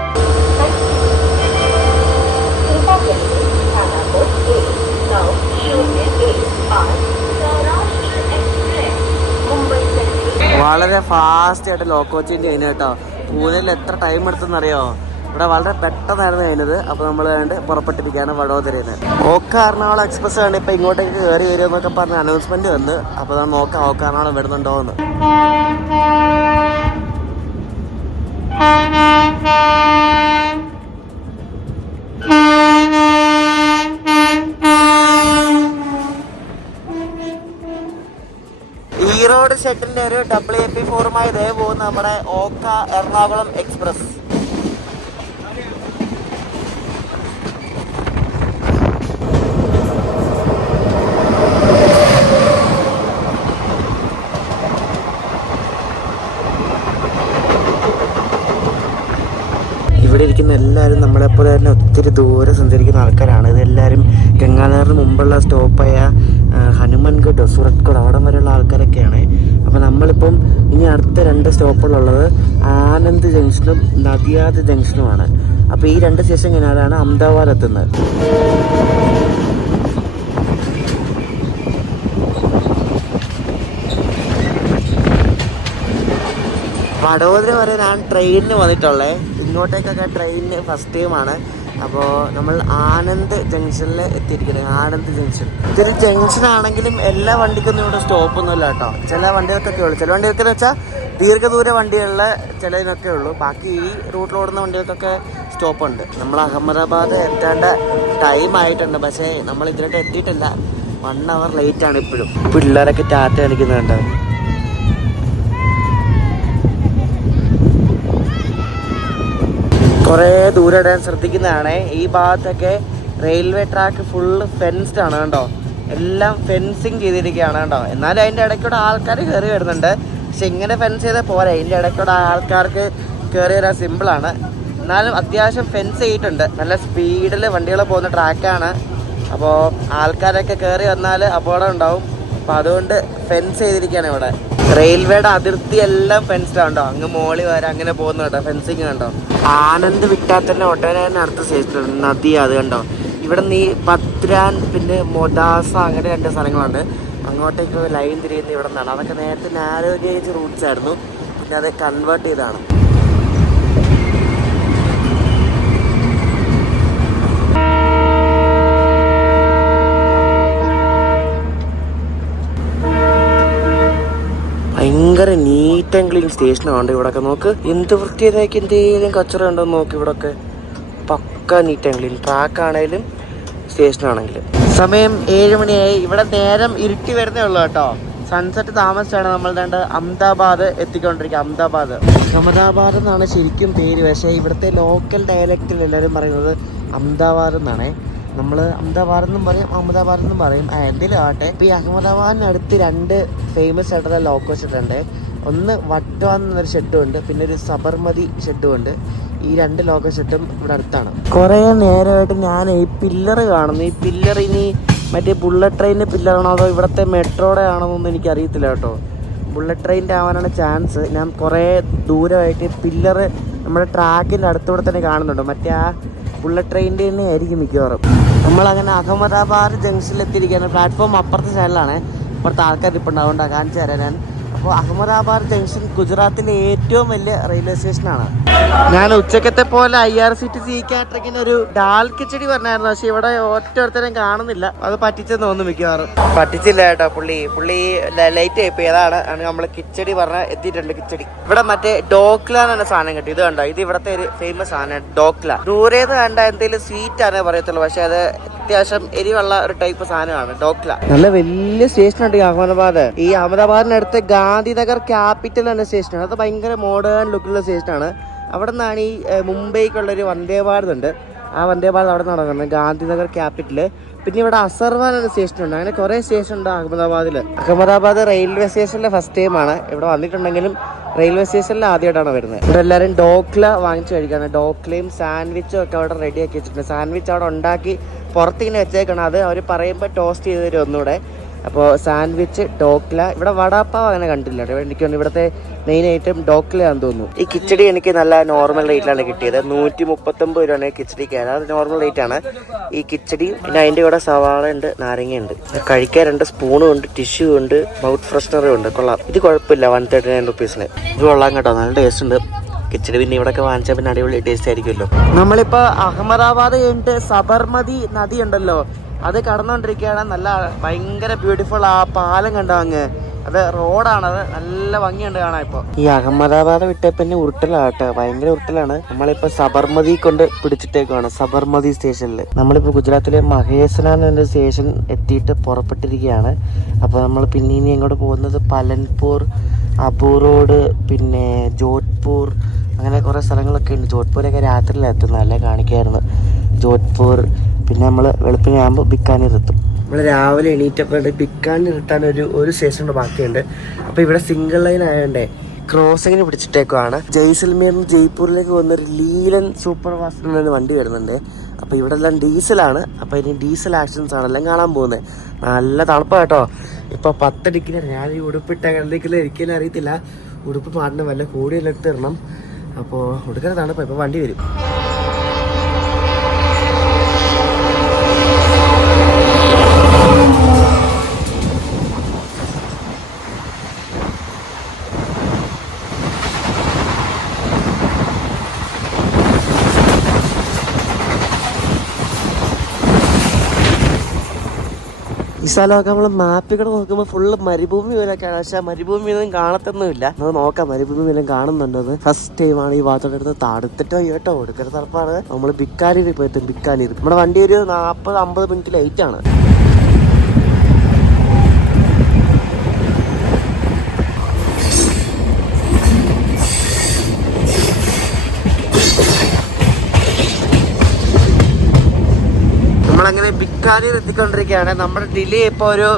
വളരെ ഫാസ്റ്റ് ആയിട്ട് ലോക്കോ ചേഞ്ച് ചെയ്യുന്നത് കേട്ടോ. പൂനെയിൽ എത്ര ടൈം എടുത്തെന്നറിയോ? ഇവിടെ വളരെ പെട്ടെന്നായിരുന്നു കഴിഞ്ഞത്. അപ്പോൾ നമ്മൾ കണ്ട് പുറപ്പെട്ടിരിക്കുകയാണ് വഡോദരയിൽ നിന്ന്. ഓക്ക എറണാകുളം എക്സ്പ്രസ് ആണ് ഇപ്പോൾ ഇങ്ങോട്ടേക്ക് കയറി വരുമെന്നൊക്കെ പറഞ്ഞ് അനൗൺസ്മെന്റ് വന്ന്. അപ്പോൾ നമ്മൾ നോക്കാം ഓക്ക എറണാകുളം വരുന്നുണ്ടോ എന്ന്. ഈറോഡ് ഷെട്ടിന്റെ ഒരു WAP4മായി ഇതേ പോകുന്ന നമ്മുടെ ഓക്ക എറണാകുളം എക്സ്പ്രസ്. ഇവിടെ ഇരിക്കുന്ന എല്ലാവരും നമ്മളെപ്പോലെ തന്നെ ഒത്തിരി ദൂരെ സഞ്ചരിക്കുന്ന ആൾക്കാരാണ്. ഇതെല്ലാവരും ഗംഗാനഗറിന് മുമ്പുള്ള സ്റ്റോപ്പായ ഹനുമാൻഗഡ്, സുറത്കോട് അവിടം വരെയുള്ള ആൾക്കാരൊക്കെയാണ്. അപ്പോൾ നമ്മളിപ്പം ഇനി അടുത്ത 2 സ്റ്റോപ്പുകളുള്ളത് ആനന്ദ് ജംഗ്ഷനും നദിയാദ് ജംഗ്ഷനുമാണ്. അപ്പോൾ ഈ 2 സ്റ്റേഷൻ കഴിഞ്ഞാലാണ് അഹമ്മദാബാദ് എത്തുന്നത്. വഡോദര വരെ ഞാൻ ട്രെയിനിന് വന്നിട്ടുള്ളത്. ഇങ്ങോട്ടേക്കൊക്കെ ട്രെയിനിന് ഫസ്റ്റ് ടൈമാണ്. അപ്പോൾ നമ്മൾ ആനന്ദ് ജംഗ്ഷനിൽ എത്തിയിരിക്കുന്നത്. ആനന്ദ് ജംഗ്ഷൻ ഇതൊരു ജംഗ്ഷൻ ആണെങ്കിലും എല്ലാ വണ്ടിക്കൊന്നും ഇവിടെ സ്റ്റോപ്പൊന്നുമില്ല കേട്ടോ. ചില വണ്ടികൾക്കൊക്കെ ഉള്ളൂ. ചില വണ്ടികൾക്ക് വെച്ചാൽ ദീർഘദൂര വണ്ടികളിൽ ചിലതിനൊക്കെ ഉള്ളൂ. ബാക്കി ഈ റൂട്ടിലോടുന്ന വണ്ടികൾക്കൊക്കെ സ്റ്റോപ്പുണ്ട്. നമ്മൾ അഹമ്മദാബാദ് എത്തേണ്ട ടൈം ആയിട്ടുണ്ട്. പക്ഷേ നമ്മൾ ഇതിലോട്ട് എത്തിയിട്ടില്ല. 1 hour ലേറ്റാണ് ഇപ്പോഴും. പിള്ളേരൊക്കെ ടാറ്റ കളിക്കുന്നുണ്ട്. കുറേ ദൂരം ഇടാൻ ശ്രദ്ധിക്കുന്നതാണ്. ഈ ഭാഗത്തൊക്കെ റെയിൽവേ ട്രാക്ക് ഫുള്ള് ഫെൻസ്ഡ് ആണ് കേട്ടോ. എല്ലാം ഫെൻസിങ് ചെയ്തിരിക്കുകയാണ് കേട്ടോ. എന്നാലും അതിൻ്റെ ഇടയ്ക്കൂടെ ആൾക്കാർ കയറി വരുന്നുണ്ട്. പക്ഷെ ഇങ്ങനെ ഫെൻസ് ചെയ്താൽ പോരാ. അതിൻ്റെ ഇടയ്ക്കൂടെ ആൾക്കാർക്ക് കയറി വരാൻ സിമ്പിളാണ്. എന്നാലും അത്യാവശ്യം ഫെൻസ് ചെയ്തിട്ടുണ്ട്. നല്ല സ്പീഡിൽ വണ്ടികൾ പോകുന്ന ട്രാക്കാണ്. അപ്പോൾ ആൾക്കാരൊക്കെ കയറി വന്നാൽ അപകടം ഉണ്ടാവും. അപ്പോൾ അതുകൊണ്ട് ഫെൻസ് ചെയ്തിരിക്കുകയാണ് ഇവിടെ. റെയിൽവേയുടെ അതിർത്തി എല്ലാം ഫെൻസ്ഡ് ആണോ. അങ്ങ് മോളി വരെ അങ്ങനെ പോകുന്നു കേട്ടോ. ഫെൻസിങ് കണ്ടോ. ആനന്ദ് വിട്ടാൽ തന്നെ ഒട്ടേറെ അടുത്ത സ്റ്റേഷൻ നദി. അത് കണ്ടോ. ഇവിടെ നീ പത്രാൻ പിന്നെ മൊദാസ അങ്ങനെ 2 സ്ഥലങ്ങളുണ്ട്. അങ്ങോട്ടേക്ക് ലൈൻ തിരിയുന്ന ഇവിടെ നിന്നാണ്. അതൊക്കെ നേരത്തെ നാരോ ഗേജ് റൂട്ട്സ് ആയിരുന്നു. പിന്നെ അത് കൺവേർട്ട് ചെയ്താണ്. ഭയങ്കര നീറ്റ് ആൻഡ് ക്ലീൻ സ്റ്റേഷനാണ് ഇവിടെയൊക്കെ. നോക്ക് എന്ത് വൃത്തിയാക്കി എന്തെങ്കിലും കച്ചറ ഉണ്ടോ നോക്ക്. ഇവിടെയൊക്കെ പക്ക നീറ്റ് ആൻഡ് ക്ലീൻ. ട്രാക്ക് ആണെങ്കിലും സ്റ്റേഷനാണെങ്കിലും. സമയം 7 മണിയായി. ഇവിടെ നേരം ഇരുട്ടി വരുന്നേ ഉള്ളൂ കേട്ടോ. സൺസെറ്റ് താമസിച്ചാണ് നമ്മൾ അഹമ്മദാബാദ് എത്തിക്കൊണ്ടിരിക്കുക. അഹമ്മദാബാദ് എന്നാണ് ശരിക്കും പേര്. പക്ഷേ ഇവിടുത്തെ ലോക്കൽ ഡയലക്റ്റിൽ എല്ലാവരും പറയുന്നത് അഹമ്മദാബാദ് എന്നാണ്. നമ്മൾ അഹമ്മദാബാദ് എന്നും പറയും, അഹമ്മദാബാദ് എന്നും പറയും. എന്തെങ്കിലും ആട്ടെ. ഇപ്പോൾ ഈ അഹമ്മദാബാദിനടുത്ത് 2 ഫേമസ് ആയിട്ടുള്ള ലോക്കോ ഷെഡുണ്ട്. ഒന്ന് വട്ട്വാൻ എന്നൊരു ഷെഡും ഉണ്ട്, പിന്നെ ഒരു സബർമതി ഷെഡും ഉണ്ട്. ഈ 2 ലോക്കോ ഷെഡും ഇവിടെ അടുത്താണ്. കുറേ നേരമായിട്ട് ഞാൻ ഈ പില്ലർ കാണുന്നു. ഈ പില്ലർ ഇനി മറ്റേ ബുള്ളറ്റ് ട്രെയിനിൻ്റെ പില്ലറാണോ അതോ ഇവിടുത്തെ മെട്രോയുടെ ആണോ എന്നൊന്നും എനിക്കറിയത്തില്ല കേട്ടോ. ബുള്ളറ്റ് ട്രെയിനിൻ്റെ ആവാനാണ് ചാൻസ്. ഞാൻ കുറേ ദൂരമായിട്ട് പില്ലർ നമ്മുടെ ട്രാക്കിൻ്റെ അടുത്തൂടെ തന്നെ കാണുന്നുണ്ട്. മറ്റേ ആ ബുള്ളറ്റ് ട്രെയിനിൻ്റെ തന്നെ ആയിരിക്കും മിക്കവാറും. നമ്മളങ്ങനെ അഹമ്മദാബാദ് ജംഗ്ഷനിൽ എത്തിയിരിക്കുകയാണ്. പ്ലാറ്റ്ഫോം അപ്പുറത്തെ സൈഡിലാണ്. അപ്പുറത്തെ ആൾക്കാർ ഇപ്പോൾ ഉണ്ടാവുകൊണ്ട് കാണിച്ചു തരാൻ ഞാൻ. അപ്പോൾ അഹമ്മദാബാദ് ജംഗ്ഷൻ ഗുജറാത്തിലെ ഏറ്റവും വലിയ റെയിൽവേ സ്റ്റേഷനാണ്. ഞാൻ ഉച്ചക്കത്തെ പോലെ IRCTC കാറ്ററിങ്ങിന് ഒരു ഡാൽ കിച്ചടി പറഞ്ഞായിരുന്നു. പക്ഷെ ഇവിടെ ഒറ്റൊരുത്തരും കാണുന്നില്ല. അത് പറ്റിച്ചെന്ന് തോന്നുന്നു മിക്കവാറും. പറ്റിച്ചില്ല കേട്ടോ. പുള്ളി ലൈറ്റ് ആയിപ്പോയി. അതാണ് നമ്മൾ കിച്ചടി പറഞ്ഞ എത്തിയിട്ടുണ്ട്. കിച്ചടി ഇവിടെ മറ്റേ ഡോക്ല എന്ന സാധനം കിട്ടി. ഇത് കണ്ടോ. ഇത് ഇവിടുത്തെ ഒരു ഫേമസ് ആണ് ഡോക്ല. ദൂരേന്ന് കണ്ട എന്തെങ്കിലും സ്വീറ്റ് ആണേ പറയത്തുള്ളൂ. പക്ഷെ അത് അത്യാവശ്യം എരിവുള്ള ഒരു ടൈപ്പ് സാധനമാണ് ഡോക്ല. നല്ല വലിയ സ്റ്റേഷനുണ്ട് ഈ അഹമ്മദാബാദ്. ഈ അഹമ്മദാബാദിനടുത്ത് ഗാന്ധിനഗർ ക്യാപിറ്റൽ എന്ന സ്റ്റേഷനാണ്. അത് ഭയങ്കര മോഡേൺ ലുക്കിലുള്ള സ്റ്റേഷനാണ്. അവിടെ നിന്നാണ് ഈ മുംബൈക്കുള്ളൊരു വന്ദേ ഭാരത് ഉണ്ട്. ആ വന്ദേ ഭാരത് അവിടെ നിന്ന് നടക്കുന്നത്. ഗാന്ധിനഗർ ക്യാപിറ്റൽ. പിന്നെ ഇവിടെ അസർവാൻ ഒരു സ്റ്റേഷൻ ഉണ്ട്. അങ്ങനെ കുറേ സ്റ്റേഷൻ ഉണ്ട് അഹമ്മദാബാദിൽ. അഹമ്മദാബാദ് റെയിൽവേ സ്റ്റേഷനിലെ ഫസ്റ്റ് ടൈമാണ് ഇവിടെ വന്നിട്ടുണ്ടെങ്കിലും റെയിൽവേ സ്റ്റേഷനിൽ ആദ്യമായിട്ടാണ് വരുന്നത്. ഇവിടെ എല്ലാവരും ഡോക്ല വാങ്ങിച്ചു കഴിക്കാണ്. ഡോക്ലയും സാൻഡ്വിച്ചും ഒക്കെ അവിടെ റെഡി ആക്കി വെച്ചിട്ടുണ്ട്. സാൻഡ്വിച്ച് അവിടെ ഉണ്ടാക്കി പുറത്തിങ്ങനെ വെച്ചേക്കണം. അത് അവർ പറയുമ്പോൾ ടോസ്റ്റ് ചെയ്ത് തരും ഒന്നുകൂടെ. അപ്പോൾ സാൻഡ്വിച്ച്, ഡോക്ല. ഇവിടെ വടാപ്പാവ് അങ്ങനെ കണ്ടില്ല. എനിക്ക് ഇവിടുത്തെ മെയിൻ ഐറ്റം ഡോക്ലയാണെന്ന് തോന്നുന്നു. ഈ കിച്ചടി എനിക്ക് നല്ല നോർമൽ റേറ്റിലാണ് കിട്ടിയത്. 139 രൂപയാണ് കിച്ചടിക്ക്. അത് നോർമൽ റേറ്റ് ആണ് ഈ കിച്ചടി. പിന്നെ അതിൻ്റെ കൂടെ സവാള ഉണ്ട്, നാരങ്ങയുണ്ട്. കഴിക്കാൻ 2 സ്പൂണും ഉണ്ട്, ടിഷ്യൂ ഉണ്ട്, മൗത്ത് ഫ്രഷ്നറും ഉണ്ട്. കൊള്ളാം. ഇത് കുഴപ്പമില്ല. 139 റുപ്പീസിന് ഇത് കൊള്ളാം കേട്ടോ. നല്ല ടേസ്റ്റ് ഉണ്ട് കിച്ചടി. പിന്നെ ഇവിടെയൊക്കെ വാങ്ങിച്ചാൽ പിന്നെ അടിപൊളി ടേസ്റ്റ് ആയിരിക്കുമല്ലോ. നമ്മളിപ്പോൾ അഹമ്മദാബാദ് കഴിഞ്ഞിട്ട് സബർമതി നദി ഉണ്ടല്ലോ, അത് കടന്നുകൊണ്ടിരിക്കുകയാണ്. നല്ല ഭയങ്കര ബ്യൂട്ടിഫുൾ. ആ പാലം കണ്ടോ അങ്ങ്, അത് റോഡാണത്. നല്ല ഭംഗിയുണ്ട് കാണാൻ. ഇപ്പോൾ ഈ അഹമ്മദാബാദ് വിട്ടേ പിന്നെ ഉരുട്ടലാട്ടോ, ഭയങ്കര ഉരുട്ടലാണ്. നമ്മളിപ്പോൾ സബർമതി കൊണ്ട് പിടിച്ചിട്ടേക്കാണ്, സബർമതി സ്റ്റേഷനിൽ. നമ്മളിപ്പോൾ ഗുജറാത്തിലെ മഹേസനാൻ എന്ന സ്റ്റേഷൻ എത്തിയിട്ട് പുറപ്പെട്ടിരിക്കുകയാണ്. അപ്പോൾ നമ്മൾ പിന്നെ ഇനി എങ്ങോട്ട് പോകുന്നത് പലൻപൂർ, അബു റോഡ്, പിന്നെ ജോധ്പൂർ, അങ്ങനെ കുറേ സ്ഥലങ്ങളൊക്കെ ഉണ്ട്. ജോധ്പൂരൊക്കെ രാത്രിയിലാണ് എത്തുന്നത്, അല്ലേ കാണിക്കായിരുന്നു. ജോധ്പൂർ. പിന്നെ നമ്മൾ വെളുപ്പിനാകുമ്പോൾ ബിക്കാനീർ എത്തും. നമ്മൾ രാവിലെ എണീറ്റപ്പോൾ ബിക്കാനീർ എത്താൻ ഒരു സ്റ്റേഷൻ്റെ ബാക്കിയുണ്ട്. അപ്പോൾ ഇവിടെ സിംഗിൾ ലൈൻ ആയതുകൊണ്ടേ ക്രോസിങ്ങിന് പിടിച്ചിട്ടേക്കുവാണ്. ജയ്സൽമീറിന് ജയ്പൂരിലേക്ക് പോകുന്നൊരു ലീലൻ സൂപ്പർ ഫാസ്റ്റ് വണ്ടി വരുന്നുണ്ട്. അപ്പോൾ ഇവിടെ എല്ലാം ഡീസലാണ്. അപ്പോൾ ഇനി ഡീസൽ ആക്ഷൻസ് ആണെല്ലാം കാണാൻ പോകുന്നത്. നല്ല തണുപ്പാണ് കേട്ടോ. ഇപ്പോൾ 10 ഡിഗ്രി. ഞാൻ ഈ ഉടുപ്പിട്ട എന്തെങ്കിലും ഒരിക്കലും അറിയത്തില്ല. ഉടുപ്പ് പാടിന് വല്ല കൂടിയെല്ലാം എടുത്ത് തരണം. അപ്പോൾ ഉടുക്കുന്ന തണുപ്പാണ്. ഇപ്പോൾ വണ്ടി വരും. ഈ സ്ഥലമൊക്കെ നമ്മൾ മാപ്പിൽ കൂടെ നോക്കുമ്പോൾ ഫുള്ള് മരുഭൂമി പോലെയൊക്കെയാണ്. പക്ഷെ മരുഭൂമി ഒന്നും കാണത്തൊന്നുമില്ല. നമുക്ക് നോക്കാം മരുഭൂമി വല്ലതും കാണുന്നുണ്ടോ. ഫസ്റ്റ് ടൈമാണ് ഈ ഭാഗത്തോടെ അടുത്ത് തടുത്തിട്ടോ കേട്ടോ. ഒടുക്കൽ തണുപ്പാണ്. നമ്മൾ ബിക്കാനീർ ഇപ്പോൾ എത്തും. ബിക്കാനീർ നമ്മുടെ വണ്ടി ഒരു 40-50 മിനിറ്റ് ലേറ്റ് ആണ്. നമ്മളങ്ങനെ ബിക്കാനീർ എത്തിക്കൊണ്ടിരിക്കുകയാണ്. നമ്മുടെ ഡിലേ ഇപ്പോൾ ഒരു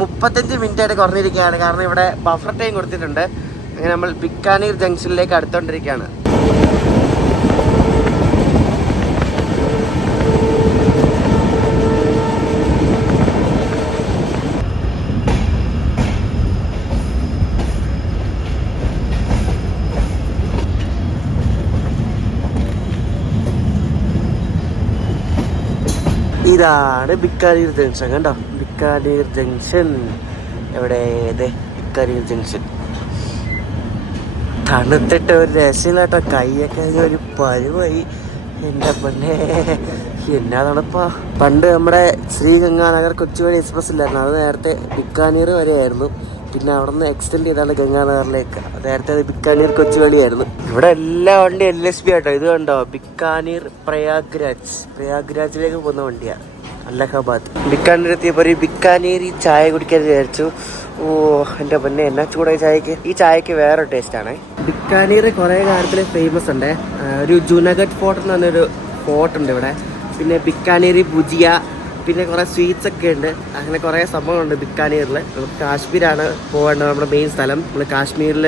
35 മിനിറ്റ് ആയിട്ട് കുറഞ്ഞിരിക്കുകയാണ്. കാരണം ഇവിടെ ബഫർ ടൈം കൊടുത്തിട്ടുണ്ട്. അങ്ങനെ നമ്മൾ ബിക്കാനീർ ജംഗ്ഷനിലേക്ക് അടുത്തോണ്ടിരിക്കുകയാണ്. ഇതാണ് ബിക്കാനീർ ജംഗ്ഷൻ. കണ്ടോ, ബിക്കാനീർ ജംഗ്ഷൻ. എവിടെ ബിക്കാനീർ ജംഗ്ഷൻ. തണുത്തിട്ട് ഒരു രസമില്ല കേട്ടോ. കൈയൊക്കെ ഒരു പരുവായി. എൻ്റെ പൊന്നെ എന്നാ തണുപ്പാ. പണ്ട് നമ്മുടെ ശ്രീഗംഗാനഗർ കൊച്ചുവേളി എക്സ്പ്രസ് ഇല്ലായിരുന്നു. അത് നേരത്തെ ബിക്കാനീർ വരെയായിരുന്നു. പിന്നെ അവിടെ നിന്ന് എക്സ്റ്റെൻഡ് ചെയ്താണ് ഗംഗാനഗറിലേക്ക്. നേരത്തെ അത് ബിക്കാനീർ കൊച്ചുവേളിയായിരുന്നു. ഇവിടെ എല്ലാ വണ്ടി LSB ആട്ടോ. ഇത് കണ്ടോ, ബിക്കാനീർ പ്രയാഗ്രാജിലേക്ക് പോകുന്ന വണ്ടിയാണ്. അലഹബാദ്. ബിക്കാനീർ എത്തിയപ്പോൾ ഒരു ബിക്കാനീർ ചായ കുടിക്കാൻ വിചാരിച്ചു. ഓ എൻ്റെ പൊന്നെ, എന്നാ ചൂടായ ചായക്ക്. ഈ ചായക്ക് വേറെ ടേസ്റ്റാണ്. ബിക്കാനീർ കുറേ കാര്യത്തിൽ ഫേമസ് ഉണ്ട്. ഒരു ജുനഗഡ് ഫോർട്ട് എന്ന് പറഞ്ഞൊരു ഫോർട്ട് ഉണ്ട് ഇവിടെ. പിന്നെ ബിക്കാനീർ ഭുജിയ, പിന്നെ കുറേ സ്വീറ്റ്സ് ഒക്കെ ഉണ്ട്. അങ്ങനെ കുറേ സംഭവങ്ങളുണ്ട് ബിക്കാനീറിൽ. നമുക്ക് കാശ്മീരാണ് പോകേണ്ടത്, നമ്മുടെ മെയിൻ സ്ഥലം. നമ്മൾ കാശ്മീരിൽ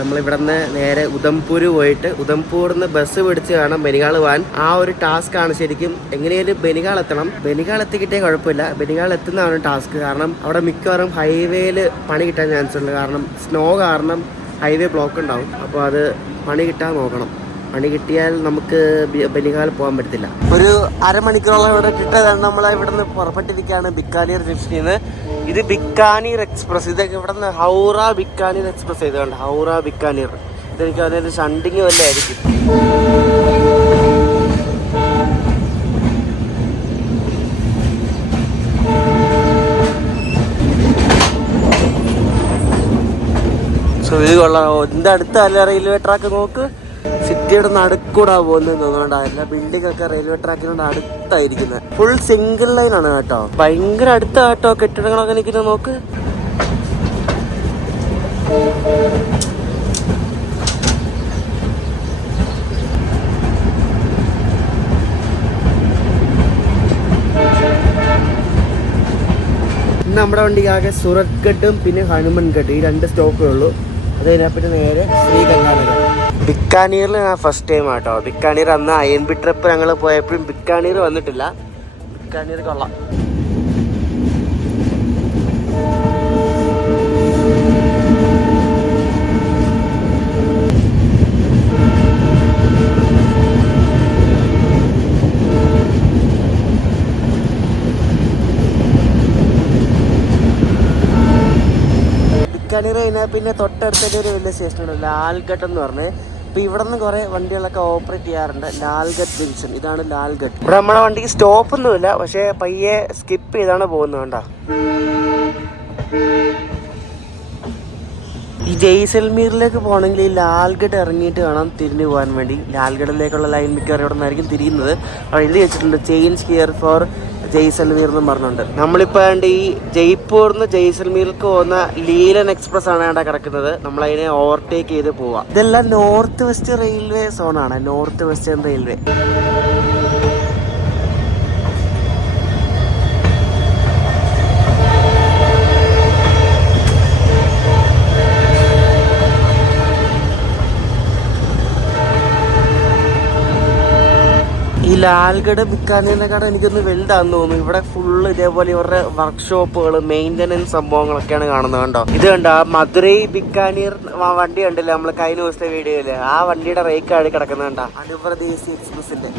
നമ്മളിവിടെ നിന്ന് നേരെ ഉധംപൂർ പോയിട്ട് ഉധംപൂരിൽ നിന്ന് ബസ് പിടിച്ച് വേണം ബനിഹാൾ പോകാൻ. ആ ഒരു ടാസ്ക് ആണ് ശരിക്കും. എങ്ങനെയാലും ബനിഹാൾ എത്തണം. ബനിഹാൾ എത്തിക്കിട്ടേ കുഴപ്പമില്ല. ബനിഹാൾ എത്തുന്നതാണ് ടാസ്ക്. കാരണം അവിടെ മിക്കവാറും ഹൈവേയിൽ പണി കിട്ടാൻ ചാൻസ് ഉണ്ട്. കാരണം സ്നോ കാരണം ഹൈവേ ബ്ലോക്ക് ഉണ്ടാവും. അപ്പോൾ അത് പണി കിട്ടാൻ നോക്കണം. പണി കിട്ടിയാൽ നമുക്ക് ബനിഹാൽ പോകാൻ പറ്റത്തില്ല. ഒരു അരമണിക്കൂറോളം ഇവിടെ കിട്ടാതാണ്. നമ്മൾ ഇവിടെ നിന്ന് പുറപ്പെട്ടിരിക്കുകയാണ് ബിക്കാനീർ ജംഗ്ഷനിൽ നിന്ന്. ഇത് ബിക്കാനീർ എക്സ്പ്രസ്. ഇതൊക്കെ ഇവിടെ നിന്ന് ഹൗറ ബിക്കാനീർ എക്സ്പ്രസ് ചെയ്തുകൊണ്ട് ഹൗറ ബിക്കാനീർ. ഇതെനിക്ക് അതിനൊരു ഷണ്ടിങ് വല്ല ആയിരിക്കും. ഇത് കൊള്ളാം. ഇതിൻ്റെ അടുത്തല്ല റെയിൽവേ ട്രാക്ക്. നോക്ക്, സിറ്റിയുടെ നടുക്കൂടാ പോകുന്നത് തോന്നുന്നുണ്ട്. എല്ലാ ബിൽഡിംഗ് ഒക്കെ റെയിൽവേ ട്രാക്കിനോട് അടുത്തായിരിക്കുന്നത്. ഫുൾ സിംഗിൾ ലൈൻ ആണ് കേട്ടോ. ഭയങ്കര അടുത്ത കേട്ടോ കെട്ടിടങ്ങളൊക്കെ നിൽക്കുന്നത്. നോക്ക്, ഇന്ന് നമ്മുടെ വണ്ടിക്ക് ആകെ സൂറത്ത്ഗഡും പിന്നെ ഹനുമാൻഗഡ് ഈ 2 സ്റ്റോപ്പേ ഉള്ളൂ. അത് കഴിഞ്ഞാൽ പിന്നെ നേരെ ശ്രീഗംഗാനഗർ. ബിക്കാനീറിൽ ഞാൻ ഫസ്റ്റ് ടൈം ആട്ടോ. ബിക്കാനീർ അന്ന് അയൻബി ട്രിപ്പ് ഞങ്ങൾ പോയപ്പോഴും ബിക്കാനീർ വന്നിട്ടില്ല. ബിക്കാനീർ കൊള്ളാം. ബിക്കാനീർ കഴിഞ്ഞാൽ പിന്നെ തൊട്ടടുത്തന്നെ ഒരു വലിയ സ്റ്റേഷനുണ്ട്, ലാൽഗഡ് എന്ന് പറഞ്ഞ്. ഇപ്പം ഇവിടെ നിന്ന് കുറേ വണ്ടികളൊക്കെ ഓപ്പറേറ്റ് ചെയ്യാറുണ്ട്. ലാൽഗഡ് ജംഗ്ഷൻ, ഇതാണ് ലാൽഗഡ്. ഇവിടെ നമ്മുടെ വണ്ടിക്ക് സ്റ്റോപ്പൊന്നുമില്ല, പക്ഷേ പയ്യെ സ്കിപ്പ് ചെയ്താണ് പോകുന്നത്. കണ്ടോ, ഈ ജയ്സൽമീറിലേക്ക് പോകണമെങ്കിൽ ഈ ലാൽഗഡ് ഇറങ്ങിയിട്ട് വേണം തിരിഞ്ഞു പോകാൻ വേണ്ടി. ലാൽഗഡിലേക്കുള്ള ലൈൻ മിക്കവാറും ഇവിടെ നിന്നായിരിക്കും തിരിയുന്നത്. അവിടെ എഴുതി വെച്ചിട്ടുണ്ട് ചേഞ്ച് ഹിയർ ഫോർ ജയ്സൽമീർ എന്നും പറഞ്ഞുണ്ട്. നമ്മളിപ്പോൾ ഈ ജയ്പൂർന്ന് ജയ്സൽമീർക്ക് പോകുന്ന ലീലൻ എക്സ്പ്രസ് ആണ് അവിടെ കിടക്കുന്നത്. നമ്മളതിനെ ഓവർടേക്ക് ചെയ്ത് പോവാം. ഇതെല്ലാം നോർത്ത് വെസ്റ്റ് റെയിൽവേ സോണാണ്, നോർത്ത് വെസ്റ്റേൺ റെയിൽവേ. ഈ ലാൽഗഡ് ബിക്കാനീറിനെക്കാട് എനിക്കൊന്ന് വലുതാന്ന് തോന്നുന്നു. ഇവിടെ ഫുള്ള് ഇതേപോലെ ഇവരുടെ വർക്ക്ഷോപ്പുകൾ, മെയിൻ്റനൻസ് സംഭവങ്ങളൊക്കെയാണ് കാണുന്നത്. കണ്ടോ, ഇത് കണ്ടോ, ആ മധുരൈ ബിക്കാനീർ വണ്ടി കണ്ടില്ലേ നമ്മൾ കഴിഞ്ഞ ദിവസത്തെ വീഡിയോയില്, ആ വണ്ടിയുടെ റേക്കാണ് കിടക്കുന്നത്. കണ്ടോ, അനുപ്രദേശി എക്സ്പ്രസിന്റെ.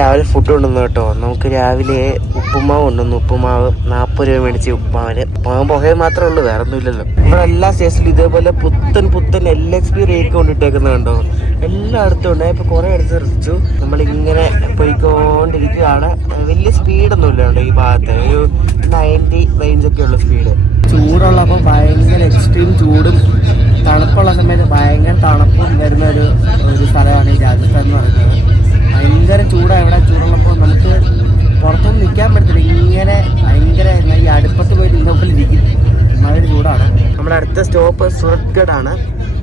രാവിലെ ഫുഡ് കൊണ്ടുവന്നു കേട്ടോ. നമുക്ക് രാവിലെ ഉപ്പുമാവ് കൊണ്ടുവന്നു. ഉപ്പുമാവ് 40 രൂപ മേടിച്ച്. ഉപ്പുമാവിന് പുകയെ മാത്രമേ ഉള്ളൂ, വേറെ ഒന്നും ഇല്ലല്ലോ. ഇവിടെ എല്ലാ സ്റ്റേഷനിലും ഇതേപോലെ പുത്തൻ LXP റേക്ക് കൊണ്ടിട്ടേക്കുന്നത് കണ്ടോ, എല്ലായിടത്തും ഉണ്ട്. ഇപ്പൊ കുറെ അടുത്ത് തെറിച്ചു. നമ്മളിങ്ങനെ പോയിക്കൊണ്ടിരിക്കുകയാണ്. വലിയ സ്പീഡൊന്നും ഇല്ല കേട്ടോ ഈ ഭാഗത്ത്. ഒരു 90 റേഞ്ചൊക്കെ ഉള്ള സ്പീഡ്. ചൂടുള്ളപ്പോൾ ഭയങ്കര എക്സ്ട്രീം ചൂടും, തണുപ്പുള്ള സമയത്ത് ഭയങ്കര തണുപ്പും വരുന്ന ഒരു സ്ഥലമാണ് ഈ രാജസ്ഥാൻ എന്ന് പറയുന്നത്. ഭയങ്കര ചൂടാണ് ഇവിടെ. ചൂടുള്ളപ്പോൾ നമുക്ക് പുറത്തൊന്നും നിൽക്കാൻ പറ്റത്തില്ല. ഇങ്ങനെ ഭയങ്കര ഈ അടുപ്പത്ത് പോയിട്ട് ഇന്നോപ്പിൽ ഇരിക്കും. വളരെ ചൂടാണ്. നമ്മുടെ അടുത്ത സ്റ്റോപ്പ് സൂറത്ത്ഗഡ് ആണ്.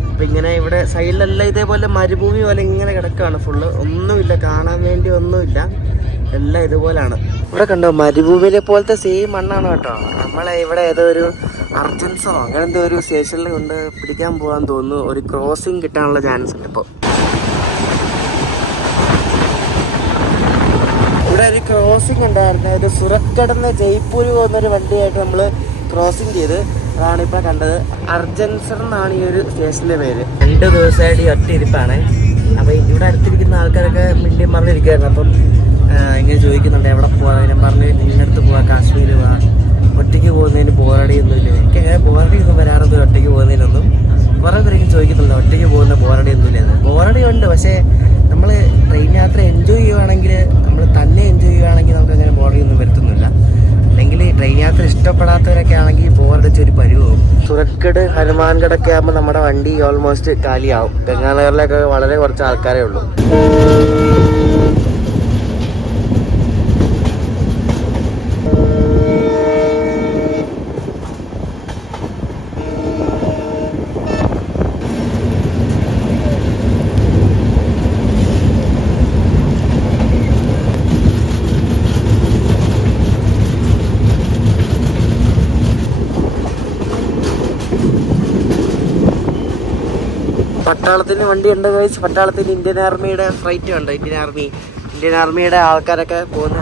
അപ്പം ഇങ്ങനെ ഇവിടെ സൈഡിലെല്ലാം ഇതേപോലെ മരുഭൂമി പോലെ ഇങ്ങനെ കിടക്കുകയാണ്. ഫുള്ള് ഒന്നുമില്ല, കാണാൻ വേണ്ടി ഒന്നുമില്ല, എല്ലാം ഇതുപോലാണ്. ഇവിടെ കണ്ടോ, മരുഭൂമിയിലെ പോലത്തെ സെയിം മണ്ണാണ് കേട്ടോ. നമ്മളെ ഇവിടെ ഏതോ ഒരു അർജൻസോ അങ്ങനെ എന്തോ ഒരു സ്റ്റേഷനിൽ കൊണ്ട് പിടിക്കാൻ പോകാൻ തോന്നുന്നു. ഒരു ക്രോസിങ് കിട്ടാനുള്ള ചാൻസ് ഉണ്ട് ഇപ്പോൾ. ഇവിടെ ഒരു ക്രോസിംഗ് ഉണ്ടായിരുന്നു. ഒരു സൂറത്ത്ഗഡിൽ ജയ്പൂർ പോകുന്നൊരു വണ്ടിയായിട്ട് നമ്മൾ ക്രോസിങ് ചെയ്ത് അതാണ് ഇപ്പോൾ കണ്ടത്. അർജൻസർ എന്നാണ് ഈ ഒരു സ്റ്റേഷൻ്റെ പേര്. 2 ദിവസമായിട്ട് ഈ ഒറ്റ ഇരിപ്പാണ്. അപ്പോൾ ഇവിടെ അടുത്തിരിക്കുന്ന ആൾക്കാരൊക്കെ മിണ്ടിയും പറഞ്ഞിരിക്കുമായിരുന്നു. അപ്പം ഇങ്ങനെ ചോദിക്കുന്നുണ്ട് എവിടെ പോകാൻ. ഞാൻ പറഞ്ഞ് നിങ്ങളുടെ പോവാം, കാശ്മീർ പോവാം. ഒറ്റയ്ക്ക് പോകുന്നതിന് ബോറടിയൊന്നുമില്ല. എനിക്ക് അങ്ങനെ ബോറടിയൊന്നും വരാറൊന്നും ഒറ്റയ്ക്ക് പോകുന്നതിനൊന്നും. കുറേ പേരൊക്കെ ചോദിക്കുന്നുണ്ട് ഒറ്റയ്ക്ക് പോകുന്ന ബോറടിയൊന്നുമില്ലെന്ന്. ബോറടി ഉണ്ട്, പക്ഷേ നമ്മൾ ട്രെയിൻ യാത്ര എൻജോയ് ചെയ്യുകയാണെങ്കിൽ, നമ്മൾ തന്നെ എൻജോയ് ചെയ്യുകയാണെങ്കിൽ നമുക്ക് അങ്ങനെ ബോറടിയൊന്നും വരുത്തുന്നില്ല. അല്ലെങ്കിൽ ട്രെയിൻ യാത്ര ഇഷ്ടപ്പെടാത്തവരൊക്കെ ആണെങ്കിൽ ബോറടിച്ചൊരു പരിവാകും. സൂറത്ത്ഗഡ് ഹനുമാൻഗഡൊക്കെ ആകുമ്പോൾ നമ്മുടെ വണ്ടി ഓൾമോസ്റ്റ് കാലിയാവും. ഗംഗാനഗറിലൊക്കെ വളരെ കുറച്ച് ആൾക്കാരേ ഉള്ളൂ. പട്ടാളത്തിന് വണ്ടി ഉണ്ട് കഴിച്ച്. പട്ടാളത്തിന് ഇന്ത്യൻ ആർമിയുടെ ഫ്ലൈറ്റ് ഉണ്ട്. ഇന്ത്യൻ ആർമിയുടെ ആൾക്കാരൊക്കെ പോകുന്ന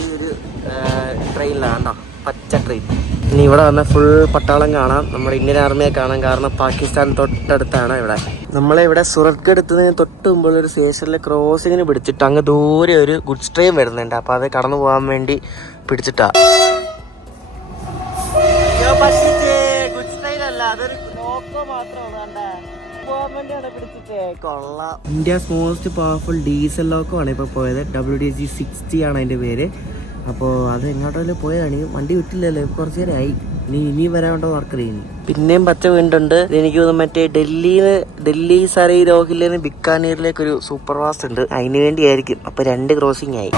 ഈ ഒരു ട്രെയിനിലാണ് കേട്ടോ, പച്ച ട്രെയിൻ. ഇനി ഇവിടെ വന്ന ഫുൾ പട്ടാളം കാണാം, നമ്മുടെ ഇന്ത്യൻ ആർമിയെ കാണാം. കാരണം പാകിസ്ഥാൻ തൊട്ടടുത്താണ് ഇവിടെ. നമ്മളിവിടെ സൂറത്ത്ഗഡ് എത്തുന്നതിന് തൊട്ട് മുമ്പ് ഒരു സ്റ്റേഷനിലെ ക്രോസിങ്ങിന് പിടിച്ചിട്ട് അങ്ങ് ദൂരെ ഒരു ഗുഡ്സ് ട്രെയിൻ വരുന്നുണ്ട്. അപ്പോൾ അത് കടന്നു പോകാൻ വേണ്ടി പിടിച്ചിട്ടാ. India's most powerful diesel loco ആണ് ഇപ്പോൾ പോയത്. WDG-60 ആണ് അതിൻ്റെ പേര്. അപ്പോൾ അത് എങ്ങോട്ടല്ലോ പോയതാണ്. വണ്ടി വിട്ടില്ലല്ലോ, കുറച്ച് നേരമായി. ഇനി വരാണ്ടോ വർക്കറിയുന്നു. പിന്നെയും പച്ച വീണ്ടുണ്ട്. എനിക്ക് തോന്നുന്നു മറ്റേ ഡൽഹി സരൈ രോഹില്ലിൽ നിന്ന് ബിക്കാനീറിലേക്ക് ഒരു സൂപ്പർ ഫാസ്റ്റ് ഉണ്ട്, അതിന് വേണ്ടിയായിരിക്കും. അപ്പോൾ 2 ക്രോസിംഗ് ആയി.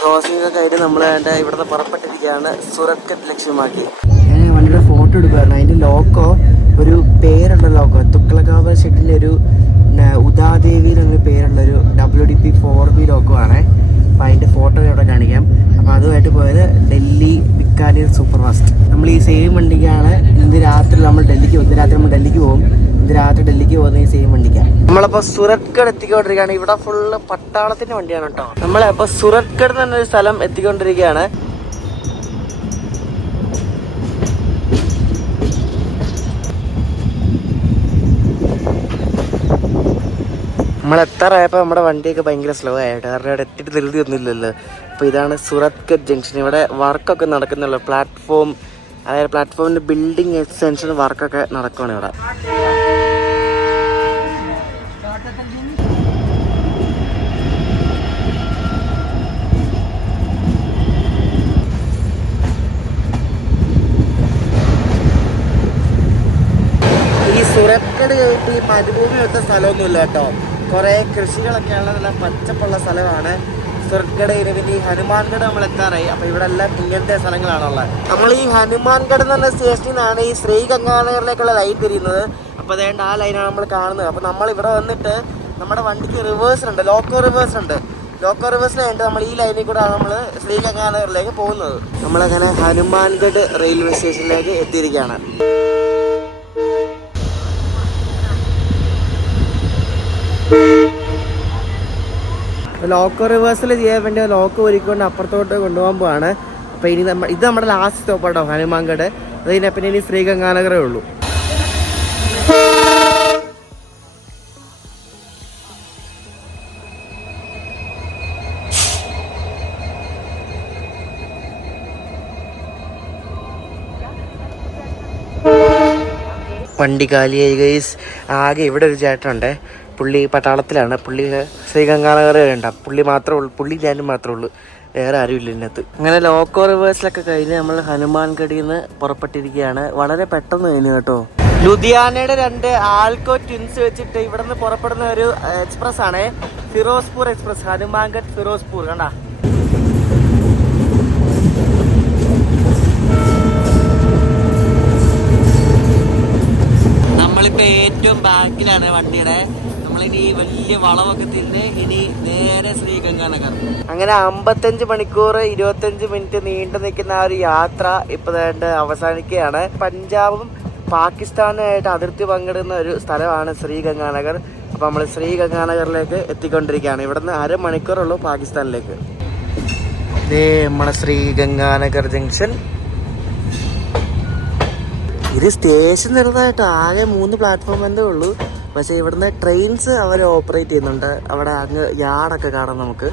ക്രോസിംഗ് ഒക്കെ ആയിട്ട് നമ്മൾ ഇവിടുന്ന് പുറപ്പെട്ടിരിക്കുകയാണ് സൂറത്ത്ഗഡ് ലക്ഷ്യമാക്കി. ഞാൻ വണ്ടിയുടെ ഫോട്ടോ എടുക്കുമായിരുന്നു. അതിൻ്റെ ലോക്കോ ഒരു പേരുള്ള ലോക്കോ, തുക്ലക്കാബ ഷെഡിലെ ഒരു ഉദാദേവി എന്നൊരു പേരുള്ളൊരു WDP 4B ലോക്കോ ആണ്. അപ്പോൾ അതിൻ്റെ ഫോട്ടോ ഇവിടെ കാണിക്കാം. അപ്പോൾ അതുമായിട്ട് പോയത് ഡൽഹി ബിക്കാനീർ സൂപ്പർ ഫാസ്റ്റ്. നമ്മൾ ഈ സെയിം വണ്ടിക്കാണ് ഇന്ന് രാത്രി നമ്മൾ ഡൽഹിക്ക് പോകും. ഇന്ന് രാത്രി ഡൽഹിക്ക് പോകുന്ന ഈ സെയിം വണ്ടിക്കാണ്. നമ്മളിപ്പോൾ സൂറത്ത്ഗഡ് എത്തിക്കൊണ്ടിരിക്കുകയാണ്. ഇവിടെ ഫുള്ള് പട്ടാളത്തിൻ്റെ വണ്ടിയാണ് കേട്ടോ. നമ്മളിപ്പോൾ സൂറത്ത്ഗഡ് എന്ന് പറഞ്ഞൊരു സ്ഥലം എത്തിക്കൊണ്ടിരിക്കുകയാണ്. നമ്മൾ എത്താറായപ്പോൾ നമ്മുടെ വണ്ടിയൊക്കെ ഭയങ്കര സ്ലോ ആയിട്ട്, കാരണം ഇവിടെ എത്തിയിട്ട് ധൃതി ഒന്നുമില്ലല്ലോ. അപ്പോൾ ഇതാണ് സൂറത്ത്ഗഡ് ജംഗ്ഷൻ. ഇവിടെ വർക്കൊക്കെ നടക്കുന്നുള്ളൂ. പ്ലാറ്റ്ഫോമിൻ്റെ ബിൽഡിംഗ് എക്സ്റ്റൻഷൻ വർക്കൊക്കെ നടക്കുകയാണ് ഇവിടെ. ഈ സൂറത്ത്ഗഡ് കഴിഞ്ഞിട്ട് ഈ മരുഭൂമി വെച്ച സ്ഥലമൊന്നുമില്ല കേട്ടോ. കുറേ കൃഷികളൊക്കെയുള്ള നല്ല പച്ചപ്പുള്ള സ്ഥലമാണ് സൂറത്ത്ഗഡ്. പിന്നെ ഈ ഹനുമാൻഗഡ് നമ്മൾ എത്താറായി. അപ്പോൾ ഇവിടെ എല്ലാം ഇങ്ങനത്തെ സ്ഥലങ്ങളാണുള്ളത്. നമ്മൾ ഈ ഹനുമാൻഗഡ് എന്ന് പറഞ്ഞ സ്റ്റേഷനിൽ നിന്നാണ് ഈ ശ്രീഗംഗാനഗറിലേക്കുള്ള ലൈൻ തിരിയുന്നത്. അപ്പോൾ അതേണ്ട ആ ലൈനാണ് നമ്മൾ കാണുന്നത്. അപ്പോൾ നമ്മൾ ഇവിടെ വന്നിട്ട് നമ്മുടെ വണ്ടിക്ക് റിവേഴ്സുണ്ട്, ലോക്കോ റിവേഴ്സിൽ കഴിഞ്ഞിട്ട് നമ്മൾ ഈ ലൈനിൽ കൂടെയാണ് നമ്മൾ ശ്രീഗംഗാനഗറിലേക്ക് പോകുന്നത്. നമ്മളങ്ങനെ ഹനുമാൻഗഡ് റെയിൽവേ സ്റ്റേഷനിലേക്ക് എത്തിയിരിക്കുകയാണ്. ലോക്കോ റിവേഴ്സൽ ചെയ്യാൻ വേണ്ടി ലോക്കോ ഒരുക്കൊണ്ട് അപ്പുറത്തോട്ട് കൊണ്ടുപോകാൻ പോവാണ്. അപ്പോൾ ഇനി ഇത് നമ്മുടെ ലാസ്റ്റ് സ്റ്റോപ്പാട്ടോ ഹനുമാൻഗഡ്. അത് കഴിഞ്ഞാൽ പിന്നെ ഇനി ശ്രീഗംഗാനഗറേ ഉള്ളൂ. വണ്ടി കാലിയായി ഗൈസ്. ആകെ ഇവിടെ ഒരു ചേട്ടനുണ്ട്, പുള്ളി പട്ടാളത്തിലാണ്. പുള്ളി ശ്രീഗംഗാനഗർ ഉണ്ട്. പുള്ളി ഞാനും മാത്രമേ ഉള്ളൂ, വേറെ ആരും ഇല്ല ഇതിനകത്ത്. അങ്ങനെ ലോക്കോ റിവേഴ്സിലൊക്കെ കഴിഞ്ഞ് നമ്മൾ ഹനുമാൻഗഡിൽ നിന്ന് പുറപ്പെട്ടിരിക്കുകയാണ്. വളരെ പെട്ടെന്ന് കഴിഞ്ഞു കേട്ടോ. ലുധിയാനയുടെ 2 ആൽക്കോ ട്വിൻസ് വെച്ചിട്ട് ഇവിടെ നിന്ന് പുറപ്പെടുന്ന ഒരു എക്സ്പ്രസ് ആണ്, ഫിറോസ്പൂർ എക്സ്പ്രസ്. ഹനുമാൻഗഡ് ഫിറോസ്പൂർ കണ്ടാ. നമ്മളിപ്പോൾ ഏറ്റവും ബാക്കിലാണ് വണ്ടിയുടെ. നമ്മളിനി വലിയ വളവൊക്കെ തിന്ന് ഇനി നേരെ ശ്രീഗംഗാനഗർ. അങ്ങനെ 55 മണിക്കൂർ 25 മിനിറ്റ് നീണ്ടു നിൽക്കുന്ന ആ ഒരു യാത്ര ഇപ്പോൾ അവസാനിക്കുകയാണ്. പഞ്ചാബും പാകിസ്ഥാനുമായിട്ട് അതിർത്തി പങ്കിടുന്ന ഒരു സ്ഥലമാണ് ശ്രീഗംഗാനഗർ. അപ്പോൾ നമ്മൾ ശ്രീഗംഗാനഗറിലേക്ക് എത്തിക്കൊണ്ടിരിക്കുകയാണ്. ഇവിടുന്ന് 1/2 മണിക്കൂറുള്ളൂ പാകിസ്ഥാനിലേക്ക്. ഇതേ നമ്മളെ ശ്രീഗംഗാനഗർ ജംഗ്ഷൻ. ഇത് സ്റ്റേഷൻ ചെറുതായിട്ട് ആകെ 3 പ്ലാറ്റ്ഫോം എന്തേ ഉള്ളൂ. പക്ഷേ ഇവിടുന്ന് ട്രെയിൻസ് അവർ ഓപ്പറേറ്റ് ചെയ്യുന്നുണ്ട്. അവിടെ അങ്ങ് യാർഡൊക്കെ കാണാം നമുക്ക്.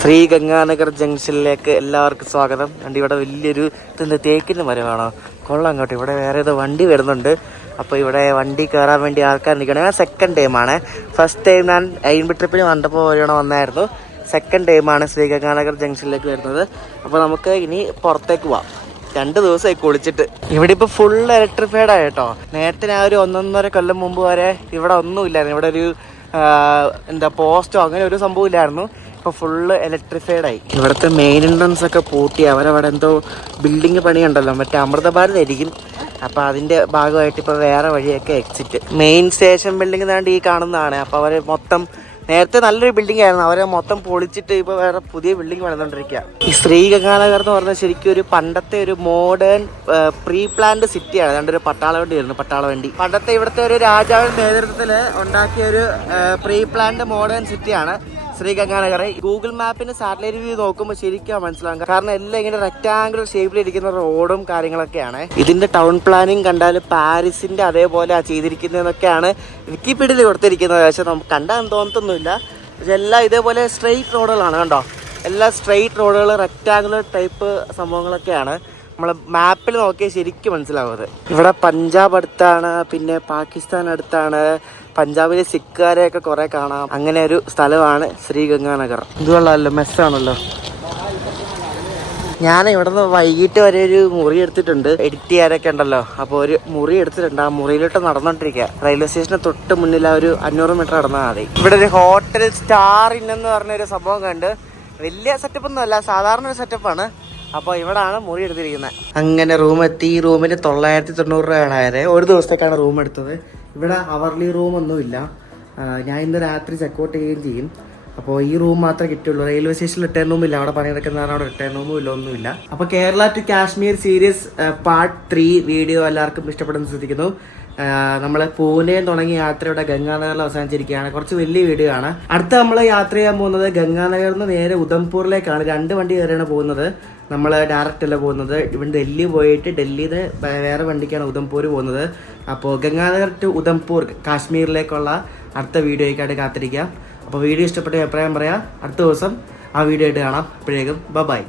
ശ്രീഗംഗാനഗർ ജംഗ്ഷനിലേക്ക് എല്ലാവർക്കും സ്വാഗതം. and ഇവിടെ വലിയൊരു തേക്കിൻ്റെ മരമാണോ, കൊള്ളാം അങ്ങോട്ട്. ഇവിടെ വേറെ ഏതോ വണ്ടി വരുന്നുണ്ട്. അപ്പോൾ ഇവിടെ വണ്ടി കയറാൻ വേണ്ടി ആൾക്കാർ നിൽക്കണം. ഞാൻ സെക്കൻഡ് ടൈമാണ്. ഫസ്റ്റ് ടൈം ഞാൻ അയിൻപി ട്രിപ്പിന് വന്നപ്പോൾ ഒരെണ്ണം വന്നായിരുന്നു. സെക്കൻഡ് ടൈമാണ് ശ്രീഗംഗാനഗർ ജംഗ്ഷനിലേക്ക് വരുന്നത്. അപ്പോൾ നമുക്ക് ഇനി പുറത്തേക്ക് പോവാം. 2 ദിവസമായി കുളിച്ചിട്ട്. ഇവിടെ ഇപ്പോൾ ഫുൾ ഇലക്ട്രിഫൈഡ് ആയി കേട്ടോ. നേരത്തെ ഞാൻ ഒരു 1.5 കൊല്ലം മുമ്പ് വരെ ഇവിടെ ഒന്നുമില്ലായിരുന്നു. ഇവിടെ ഒരു പോസ്റ്റോ അങ്ങനെ ഒരു സംഭവം ഇല്ലായിരുന്നു. ഇപ്പോൾ ഫുള്ള് ഇലക്ട്രിഫൈഡ് ആയി. ഇവിടുത്തെ മെയിൻ എൻട്രൻസ് ഒക്കെ പൂട്ടി. അവരവിടെ എന്തോ ബിൽഡിങ് പണിയുണ്ടല്ലോ, മറ്റേ അമൃതഭാരതായിരിക്കും. അപ്പോൾ അതിൻ്റെ ഭാഗമായിട്ട് ഇപ്പോൾ വേറെ വഴിയൊക്കെ എക്സിറ്റ്. മെയിൻ സ്റ്റേഷൻ ബിൽഡിംഗ് താണ്ട് ഈ കാണുന്നതാണ്. അപ്പോൾ അവർ മൊത്തം നേരത്തെ നല്ലൊരു ബിൽഡിംഗ് ആയിരുന്നു, അവരെ മൊത്തം പൊളിച്ചിട്ട് ഇപ്പോൾ വേറെ പുതിയ ബിൽഡിംഗ് പണിതുകൊണ്ടിരിക്കുക. ഈ ശ്രീഗംഗാനഗർ എന്ന് പറഞ്ഞാൽ ശരിക്കും ഒരു പണ്ടത്തെ ഒരു മോഡേൺ പ്രീ പ്ലാൻഡ് സിറ്റിയാണ്. അതുകൊണ്ട് ഒരു പട്ടാള വണ്ടി വരുന്നു, പട്ടാള വണ്ടി. പണ്ടത്തെ ഇവിടുത്തെ ഒരു രാജാവിന്റെ നേതൃത്വത്തിൽ ഉണ്ടാക്കിയ ഒരു പ്രീ പ്ലാൻഡ് മോഡേൺ സിറ്റിയാണ് ശ്രീഗംഗാനഗർ. ഗൂഗിൾ മാപ്പിന്റെ സാറ്റലൈറ്റ് വ്യൂ നോക്കുമ്പോൾ ശരിക്കും മനസ്സിലാകും, കാരണം എല്ലാം ഇങ്ങനെ റെക്ടാങ്കുലർ ഷേപ്പിലിരിക്കുന്ന റോഡും കാര്യങ്ങളൊക്കെയാണ്. ഇതിന്റെ ടൗൺ പ്ലാനിങ് കണ്ടാൽ പാരീസിന്റെ അതേപോലെ ചെയ്തിരിക്കുന്നതൊക്കെയാണ് വിക്കിപീഡിയയിൽ കൊടുത്തിരിക്കുന്നത്. പക്ഷെ നമുക്ക് കണ്ടാൽ തോന്നത്തൊന്നുമില്ല. പക്ഷെ എല്ലാം ഇതേപോലെ സ്ട്രെയിറ്റ് റോഡുകളാണ്, കണ്ടോ? എല്ലാം സ്ട്രെയിറ്റ് റോഡുകൾ, റെക്ടാങ്കുലർ ടൈപ്പ് സംഭവങ്ങളൊക്കെയാണ്. നമ്മൾ മാപ്പിൽ നോക്കിയാൽ ശരിക്കും മനസ്സിലാവുന്നത്. ഇവിടെ പഞ്ചാബ് അടുത്താണ്, പിന്നെ പാകിസ്ഥാൻ അടുത്താണ്. പഞ്ചാബിലെ സിഖുകാരെയൊക്കെ കുറെ കാണാം. അങ്ങനെ ഒരു സ്ഥലമാണ് ശ്രീഗംഗാനഗർ. ഇതുകൊള്ളാമല്ലോ, മെസ്സാണല്ലോ. ഞാൻ ഇവിടെ നിന്ന് വൈകിട്ട് വരെ ഒരു മുറി എടുത്തിട്ടുണ്ട്. എഡിറ്റ് ചെയ്യാനൊക്കെ ഉണ്ടല്ലോ, അപ്പോൾ ഒരു മുറി എടുത്തിട്ടുണ്ട്. ആ മുറിയിലോട്ട് നടന്നോണ്ടിരിക്കുക. റെയിൽവേ സ്റ്റേഷന് തൊട്ട് മുന്നിൽ ഒരു 500 മീറ്റർ നടന്നാൽ മതി. ഇവിടെ ഒരു ഹോട്ടൽ സ്റ്റാർ ഇൻ എന്ന് പറഞ്ഞൊരു സംഭവം കണ്ട്. വലിയ സെറ്റപ്പ് ഒന്നും അല്ല, സാധാരണ ഒരു സെറ്റപ്പാണ്. അപ്പോൾ ഇവിടാണ് മുറി എടുത്തിരിക്കുന്നത്. അങ്ങനെ റൂം എത്തി. ഈ റൂമിന് 990 രൂപയാണ് ആയത്. ഒരു ദിവസത്തേക്കാണ് റൂം എടുത്തത്. ഇവിടെ അവർലി റൂമൊന്നുമില്ല. ഞാൻ ഇന്ന് രാത്രി ചെക്കൗട്ട് ചെയ്യുകയും ചെയ്യും. അപ്പോൾ ഈ റൂം മാത്രമേ കിട്ടുള്ളൂ. റെയിൽവേ സ്റ്റേഷനിൽ റിട്ടേൺ റൂമില്ല. അവിടെ പണിയെടുക്കുന്നതാണ്, അവിടെ റിട്ടേൺ റൂമും ഇല്ല, ഒന്നുമില്ല. അപ്പോൾ Kerala to Kashmir series part 3 video എല്ലാവർക്കും ഇഷ്ടപ്പെടുന്ന ശ്രദ്ധിക്കുന്നു. നമ്മൾ പൂനെയിൽ തുടങ്ങിയ യാത്രയുടെ ഗംഗാനഗറിൽ അവസാനിച്ചിരിക്കുകയാണ്. കുറച്ച് വലിയ വീഡിയോ ആണ്. അടുത്ത നമ്മൾ യാത്ര ചെയ്യാൻ പോകുന്നത് ഗംഗാനഗറിൽ നിന്ന് നേരെ ഉധംപൂറിലേക്കാണ്. 2 വണ്ടി കയറിയാണ് പോകുന്നത്. നമ്മൾ ഡയറക്റ്റ് അല്ല പോകുന്നത്. ഇവിടെ ഡൽഹി പോയിട്ട് ഡൽഹിയിൽ നിന്ന് വേറെ വണ്ടിക്കാണ് ഉധംപൂർ പോകുന്നത്. അപ്പോൾ ഗംഗാനഗർ ടു ഉധംപൂർ കാശ്മീരിലേക്കുള്ള അടുത്ത വീഡിയോയ്ക്കായിട്ട് കാത്തിരിക്കാം. അപ്പോൾ വീഡിയോ ഇഷ്ടപ്പെട്ട അഭിപ്രായം പറയാം. അടുത്ത ദിവസം ആ വീഡിയോ ആയിട്ട് കാണാം. അപ്പോഴേക്കും ബൈ.